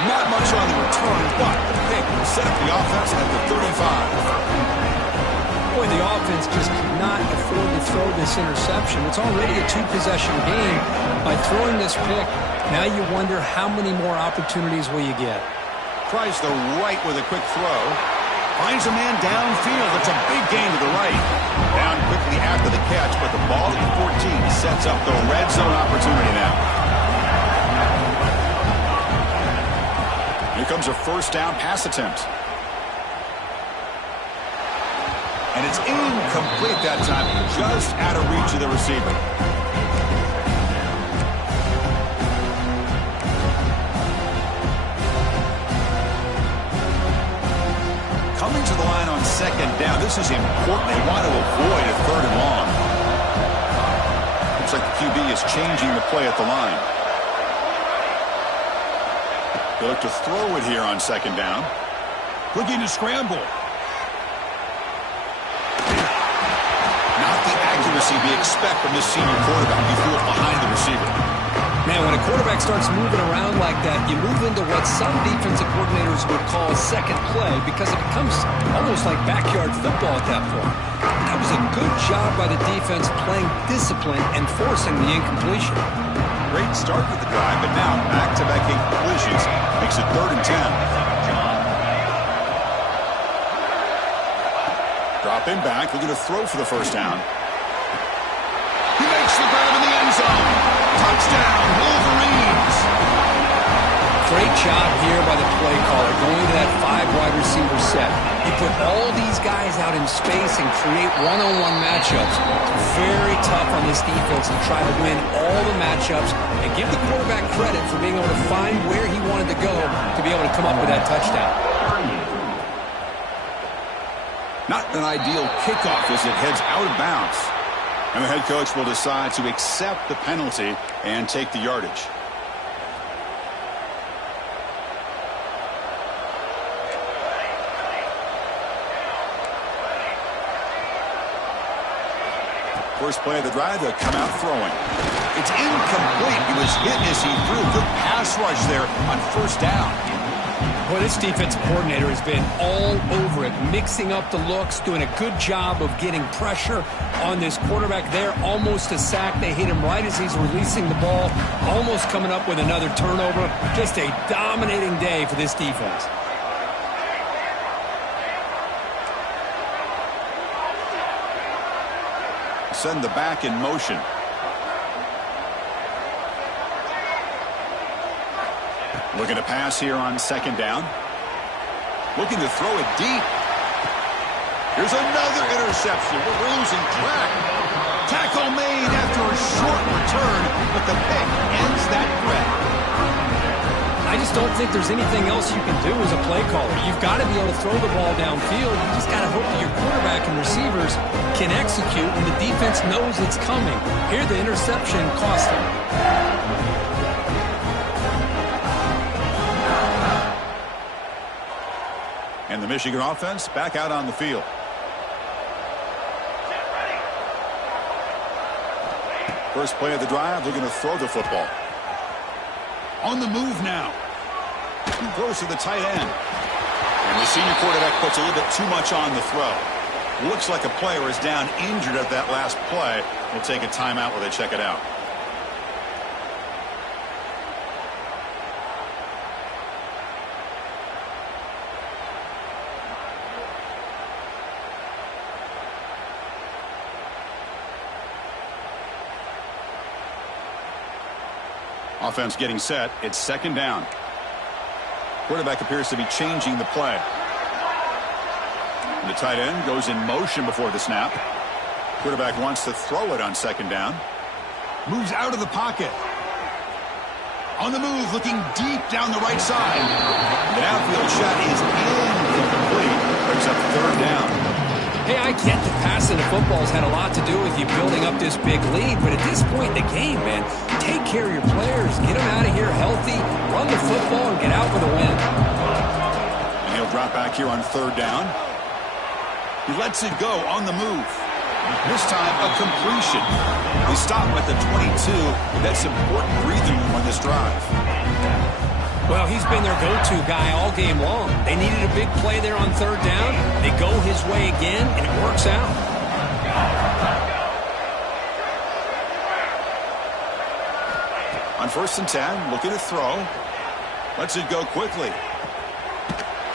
Not much on the return, but the pick will set up the offense at the 35. Boy, the offense just could not afford to throw this interception. It's already a 2-possession game. By throwing this pick, now you wonder how many more opportunities will you get. Tries the right with a quick throw. Finds a man downfield. It's a big gain to the right. Down quickly after the catch, but the ball at the 14 sets up the red zone opportunity now. Here comes a first down pass attempt. And it's incomplete that time, just out of reach of the receiver. Coming to the line on 2nd down. This is important. They want to avoid a 3rd and long. Looks like the QB is changing the play at the line. They look to throw it here on 2nd down. Looking to scramble. Not the accuracy we expect from this senior quarterback. He threw it behind the receiver. Man, when a quarterback starts moving around like that, you move into what some defensive coordinators would call a second play because it becomes almost like backyard football at that point. That was a good job by the defense playing discipline and forcing the incompletion. Great start with the drive, but now back-to-back incompletions makes it 3rd and 10. Drop him back, looking to throw for the first down. He makes the grab in the end zone. Touchdown, Wolverines. Great job here by the play caller going to that 5 wide receiver set. You put all these guys out in space and create one-on-one matchups. It's very tough on this defense to try to win all the matchups and give the quarterback credit for being able to find where he wanted to go to be able to come up with that touchdown. Not an ideal kickoff as it heads out of bounds. And the head coach will decide to accept the penalty and take the yardage. First play of the drive, they'll come out throwing. It's incomplete. He was hit as he threw. Good pass rush there on first down. Boy, this defensive coordinator has been all over it, mixing up the looks, doing a good job of getting pressure on this quarterback there. Almost a sack. They hit him right as he's releasing the ball, almost coming up with another turnover. Just a dominating day for this defense. Send the back in motion. Looking to pass here on second down. Looking to throw it deep. Here's another interception. We're losing track. Tackle made after a short return, but the pick ends that threat. I just don't think there's anything else you can do as a play caller. You've got to be able to throw the ball downfield. You just got to hope that your quarterback and receivers can execute and the defense knows it's coming. Here the interception cost them. And the Michigan offense back out on the field. First play of the drive, looking to throw the football. On the move now. He throws to the tight end. And the senior quarterback puts a little bit too much on the throw. Looks like a player is down injured at that last play. We'll take a timeout while they check it out. Offense getting set. It's second down. Quarterback appears to be changing the play. The tight end goes in motion before the snap. Quarterback wants to throw it on second down. Moves out of the pocket. On the move, looking deep down the right side. The downfield shot is incomplete. Brings up third down. Hey, I get the passing of football's had a lot to do with you building up this big lead, but at this point in the game, man, take care of your players. Get them out of here healthy, run the football, and get out with a win. And he'll drop back here on third down. He lets it go on the move. This time, a completion. They stop at the 22. That's important breathing room on this drive. Well, he's been their go-to guy all game long. They needed a big play there on third down. They go his way again, and it works out. On 1st and 10, looking to throw. Lets it go quickly.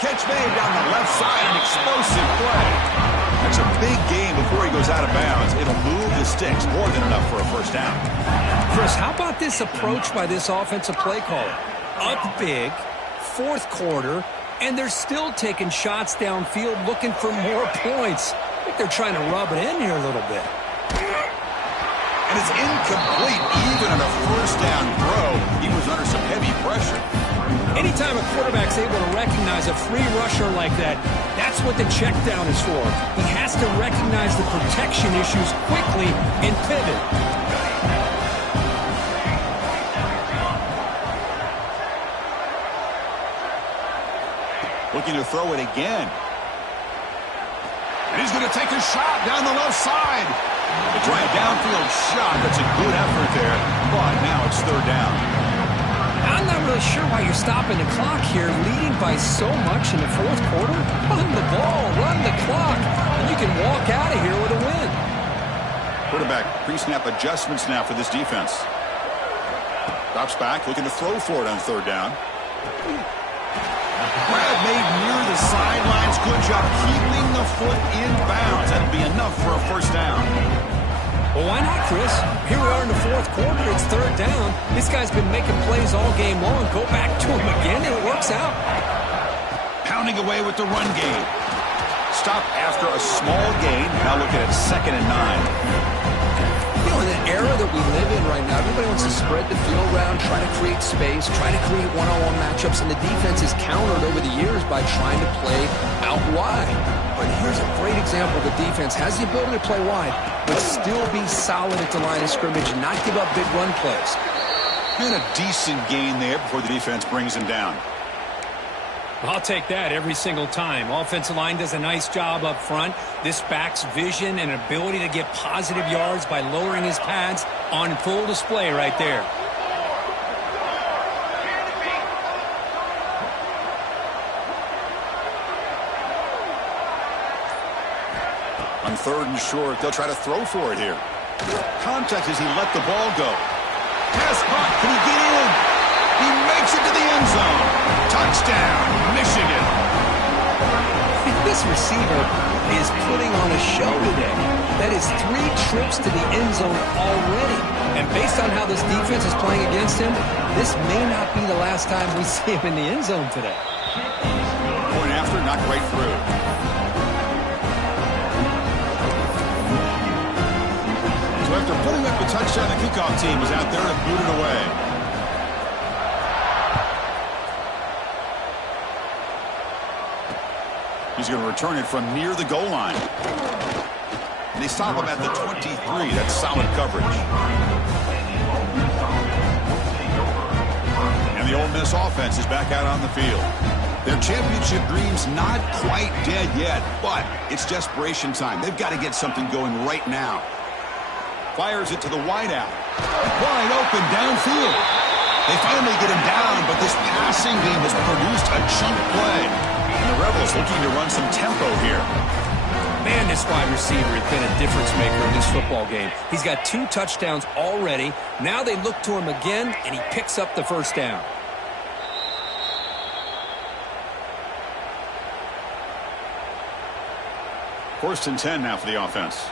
Catch made down the left side, an explosive play. That's a big game before he goes out of bounds. It'll move the sticks more than enough for a first down. Chris, how about this approach by this offensive play caller? Up big, fourth quarter, and they're still taking shots downfield looking for more points. I think they're trying to rub it in here a little bit. And it's incomplete. Even on a first down throw, he was under some heavy pressure. Anytime a quarterback's able to recognize a free rusher like that, that's what the check down is for. He has to recognize the protection issues quickly and pivot. Looking to throw it again. He's going to take a shot down the left side. A dry downfield shot. That's a good effort there. But now it's third down. I'm not really sure why you're stopping the clock here, leading by so much in the fourth quarter. Run the ball, run the clock, and you can walk out of here with a win. Quarterback pre-snap adjustments now for this defense. Drops back, looking to throw for it on third down. Grab made near the sidelines. Good job keeping the foot in bounds. That'll be enough for a first down. Well, why not, Chris? Here we are in the fourth quarter. It's third down. This guy's been making plays all game long. Go back to him again, and it works out. Pounding away with the run game. Stop after a small gain. Now looking at 2nd and 9. You know, in the era that we live in right now, everybody wants to spread the field around, try to create space, try to create one-on-one matchups, and the defense is countered over the years by trying to play out wide. But here's a great example. The defense has the ability to play wide, but still be solid at the line of scrimmage and not give up big run plays. And a decent gain there before the defense brings him down. I'll take that every single time. Offensive line does a nice job up front. This back's vision and ability to get positive yards by lowering his pads on full display right there. On 3rd and short, they'll try to throw for it here. Contact as he let the ball go. Pass caught. Can he get in? He makes it to the end zone. Touchdown, Michigan. This receiver is putting on a show today. That is 3 trips to the end zone already. And based on how this defense is playing against him, this may not be the last time we see him in the end zone today. Point after, knocked right through. So after putting up a touchdown, the kickoff team is out there to boot it away. He's going to return it from near the goal line. And they stop him at the 23. That's solid coverage. And the Ole Miss offense is back out on the field. Their championship dream's not quite dead yet, but it's desperation time. They've got to get something going right now. Fires it to the wideout. Wide open downfield. They finally get him down, but this passing game has produced a chunk play. And the Rebels looking to run some tempo here. Man, this wide receiver has been a difference maker in this football game. He's got 2 touchdowns already. Now they look to him again, and he picks up the first down. First and 10 now for the offense.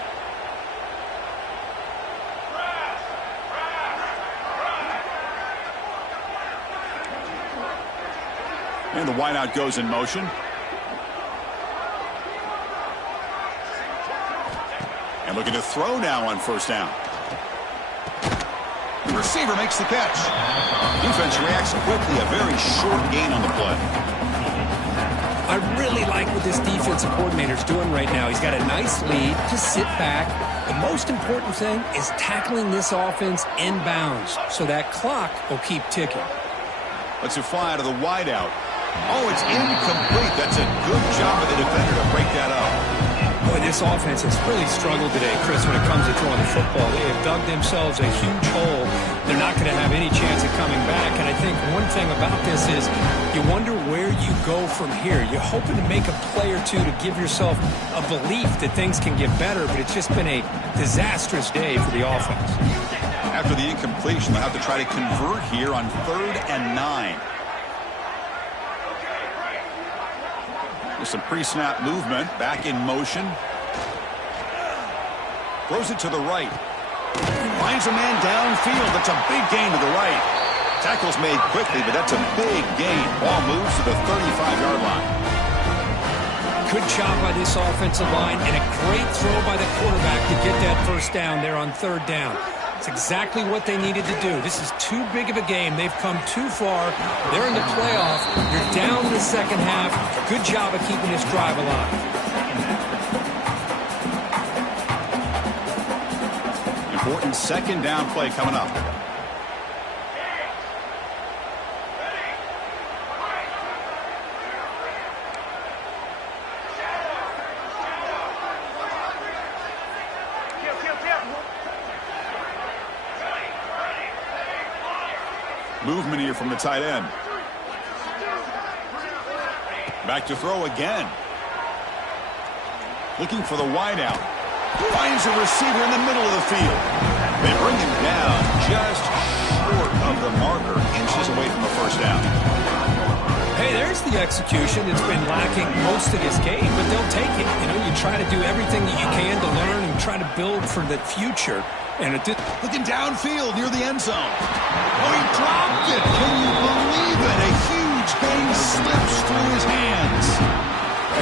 And the wideout goes in motion. And looking to throw now on first down. The receiver makes the catch. Defense reacts quickly. A very short gain on the play. I really like what this defensive coordinator's doing right now. He's got a nice lead. Just sit back. The most important thing is tackling this offense inbounds so that clock will keep ticking. Let's it fly out of the wideout. Oh, it's incomplete. That's a good job of the defender to break that up. Boy, this offense has really struggled today, Chris, when it comes to throwing the football. They have dug themselves a huge hole. They're not going to have any chance of coming back. And I think one thing about this is you wonder where you go from here. You're hoping to make a play or two to give yourself a belief that things can get better, but it's just been a disastrous day for the offense. After the incompletion, they'll have to try to convert here on 3rd and 9. There's some pre-snap movement. Back in motion. Throws it to the right. Finds a man downfield. That's a big gain to the right. Tackle's made quickly, but that's a big gain. Ball moves to the 35-yard line. Good job by this offensive line and a great throw by the quarterback to get that first down there on 3rd down. It's exactly what they needed to do. This is too big of a game. They've come too far. They're in the playoff. You're down in the second half. Good job of keeping this drive alive. Important 2nd down play coming up. Movement here from the tight end. Back to throw again. Looking for the wideout. Finds a receiver in the middle of the field. They bring him down just short of the marker, inches away from a first down. Hey, there's the execution that's been lacking most of this game, but they'll take it. You know, you try to do everything that you can to learn and try to build for the future. And it did. Looking downfield near the end zone. Oh, he dropped it. Can you believe it? A huge gain slips through his hands.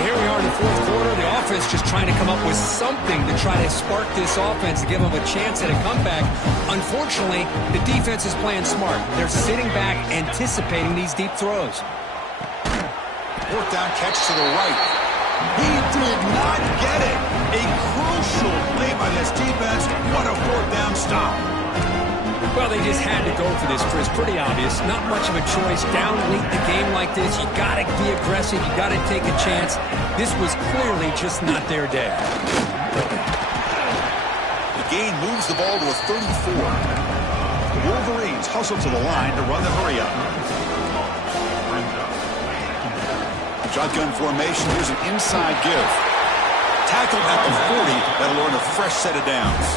Here we are in the fourth quarter. The offense just trying to come up with something to try to spark this offense to give them a chance at a comeback. Unfortunately, the defense is playing smart. They're sitting back, anticipating these deep throws. Fourth down catch to the right. He did not get it. A crucial play by this defense. What a fourth down stop. Well, they just had to go for this, Chris. Pretty obvious. Not much of a choice. Down late in the game like this, you got to be aggressive. You got to take a chance. This was clearly just not their day. The gain moves the ball to a 34. The Wolverines hustle to the line to run the hurry up. Shotgun formation. Here's an inside give. Tackled at the 40. That'll earn a fresh set of downs.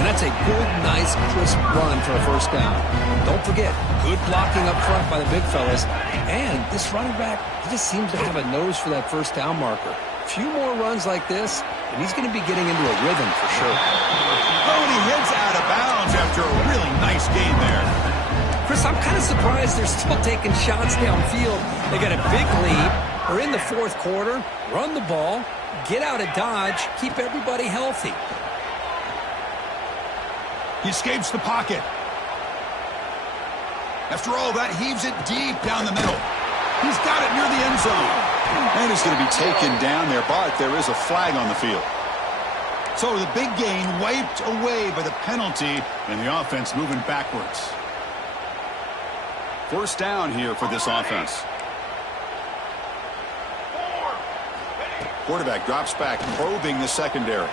And that's a good, nice, crisp run for a first down. Don't forget, good blocking up front by the big fellas. And this running back, he just seems to have a nose for that first down marker. A few more runs like this, and he's going to be getting into a rhythm for sure. Oh, and he heads out of bounds after a really nice gain there. Chris, I'm kind of surprised they're still taking shots downfield. They got a big lead. They're in the fourth quarter. Run the ball, get out of Dodge, keep everybody healthy. He escapes the pocket. After all that, heaves it deep down the middle. He's got it near the end zone. And he's going to be taken down there, but there is a flag on the field. So the big gain wiped away by the penalty, and the offense moving backwards. First down here for this offense. Quarterback drops back, probing the secondary.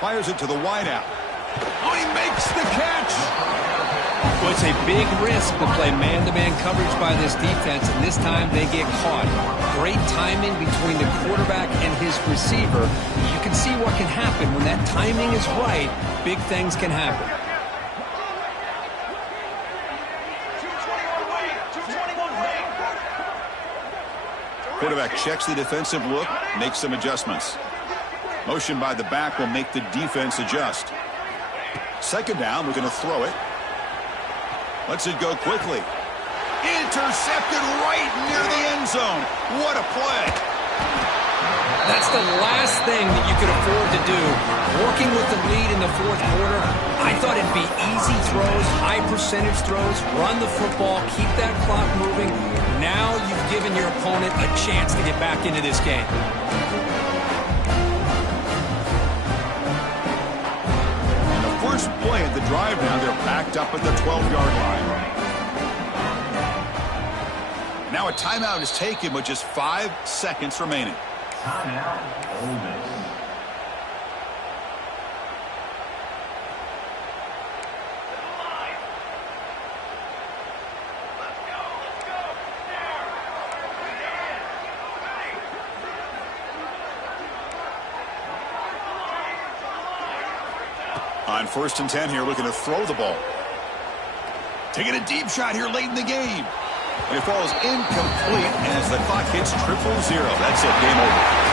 Fires it to the wideout. Oh, he makes the catch. Well, it's a big risk to play man-to-man coverage by this defense, and this time they get caught. Great timing between the quarterback and his receiver. You can see what can happen when that timing is right. Big things can happen. Quarterback checks the defensive look, makes some adjustments. Motion by the back will make the defense adjust. Second down, we're going to throw it. Lets it go quickly. Intercepted right near the end zone. What a play. That's the last thing that you could afford to do. Working with the lead in the fourth quarter, I thought it'd be easy throws, high percentage throws, run the football, keep that clock moving. Now you've given your opponent a chance to get back into this game. First play at the drive now, they're backed up at the 12-yard line. Now a timeout is taken with just 5 seconds remaining. Timeout, Ole Miss. On 1st and 10 here, looking to throw the ball. Taking a deep shot here late in the game. And it falls incomplete as the clock hits 000. That's it, game over.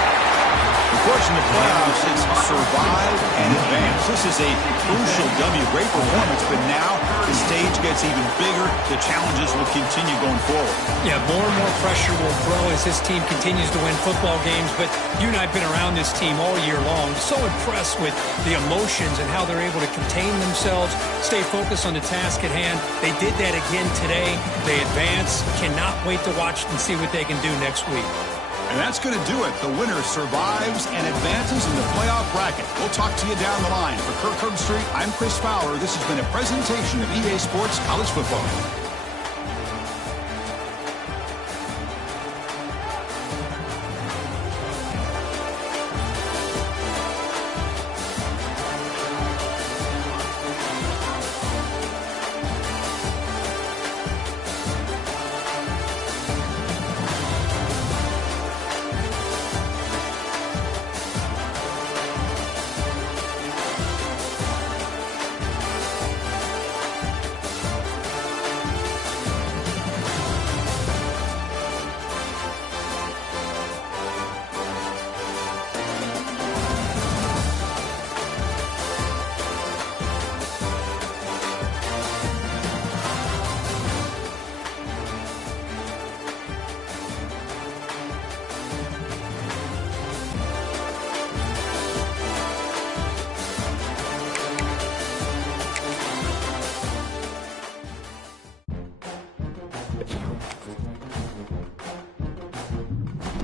Of course, in the playoffs, it's survive and advance. This is a crucial W. Great performance, but now the stage gets even bigger. The challenges will continue going forward. Yeah, more and more pressure will grow as this team continues to win football games. But you and I have been around this team all year long. So impressed with the emotions and how they're able to contain themselves, stay focused on the task at hand. They did that again today. They advance. Cannot wait to watch and see what they can do next week. And that's going to do it. The winner survives and advances in the playoff bracket. We'll talk to you down the line. For Kirk Herbstreit, I'm Chris Fowler. This has been a presentation of EA Sports College Football.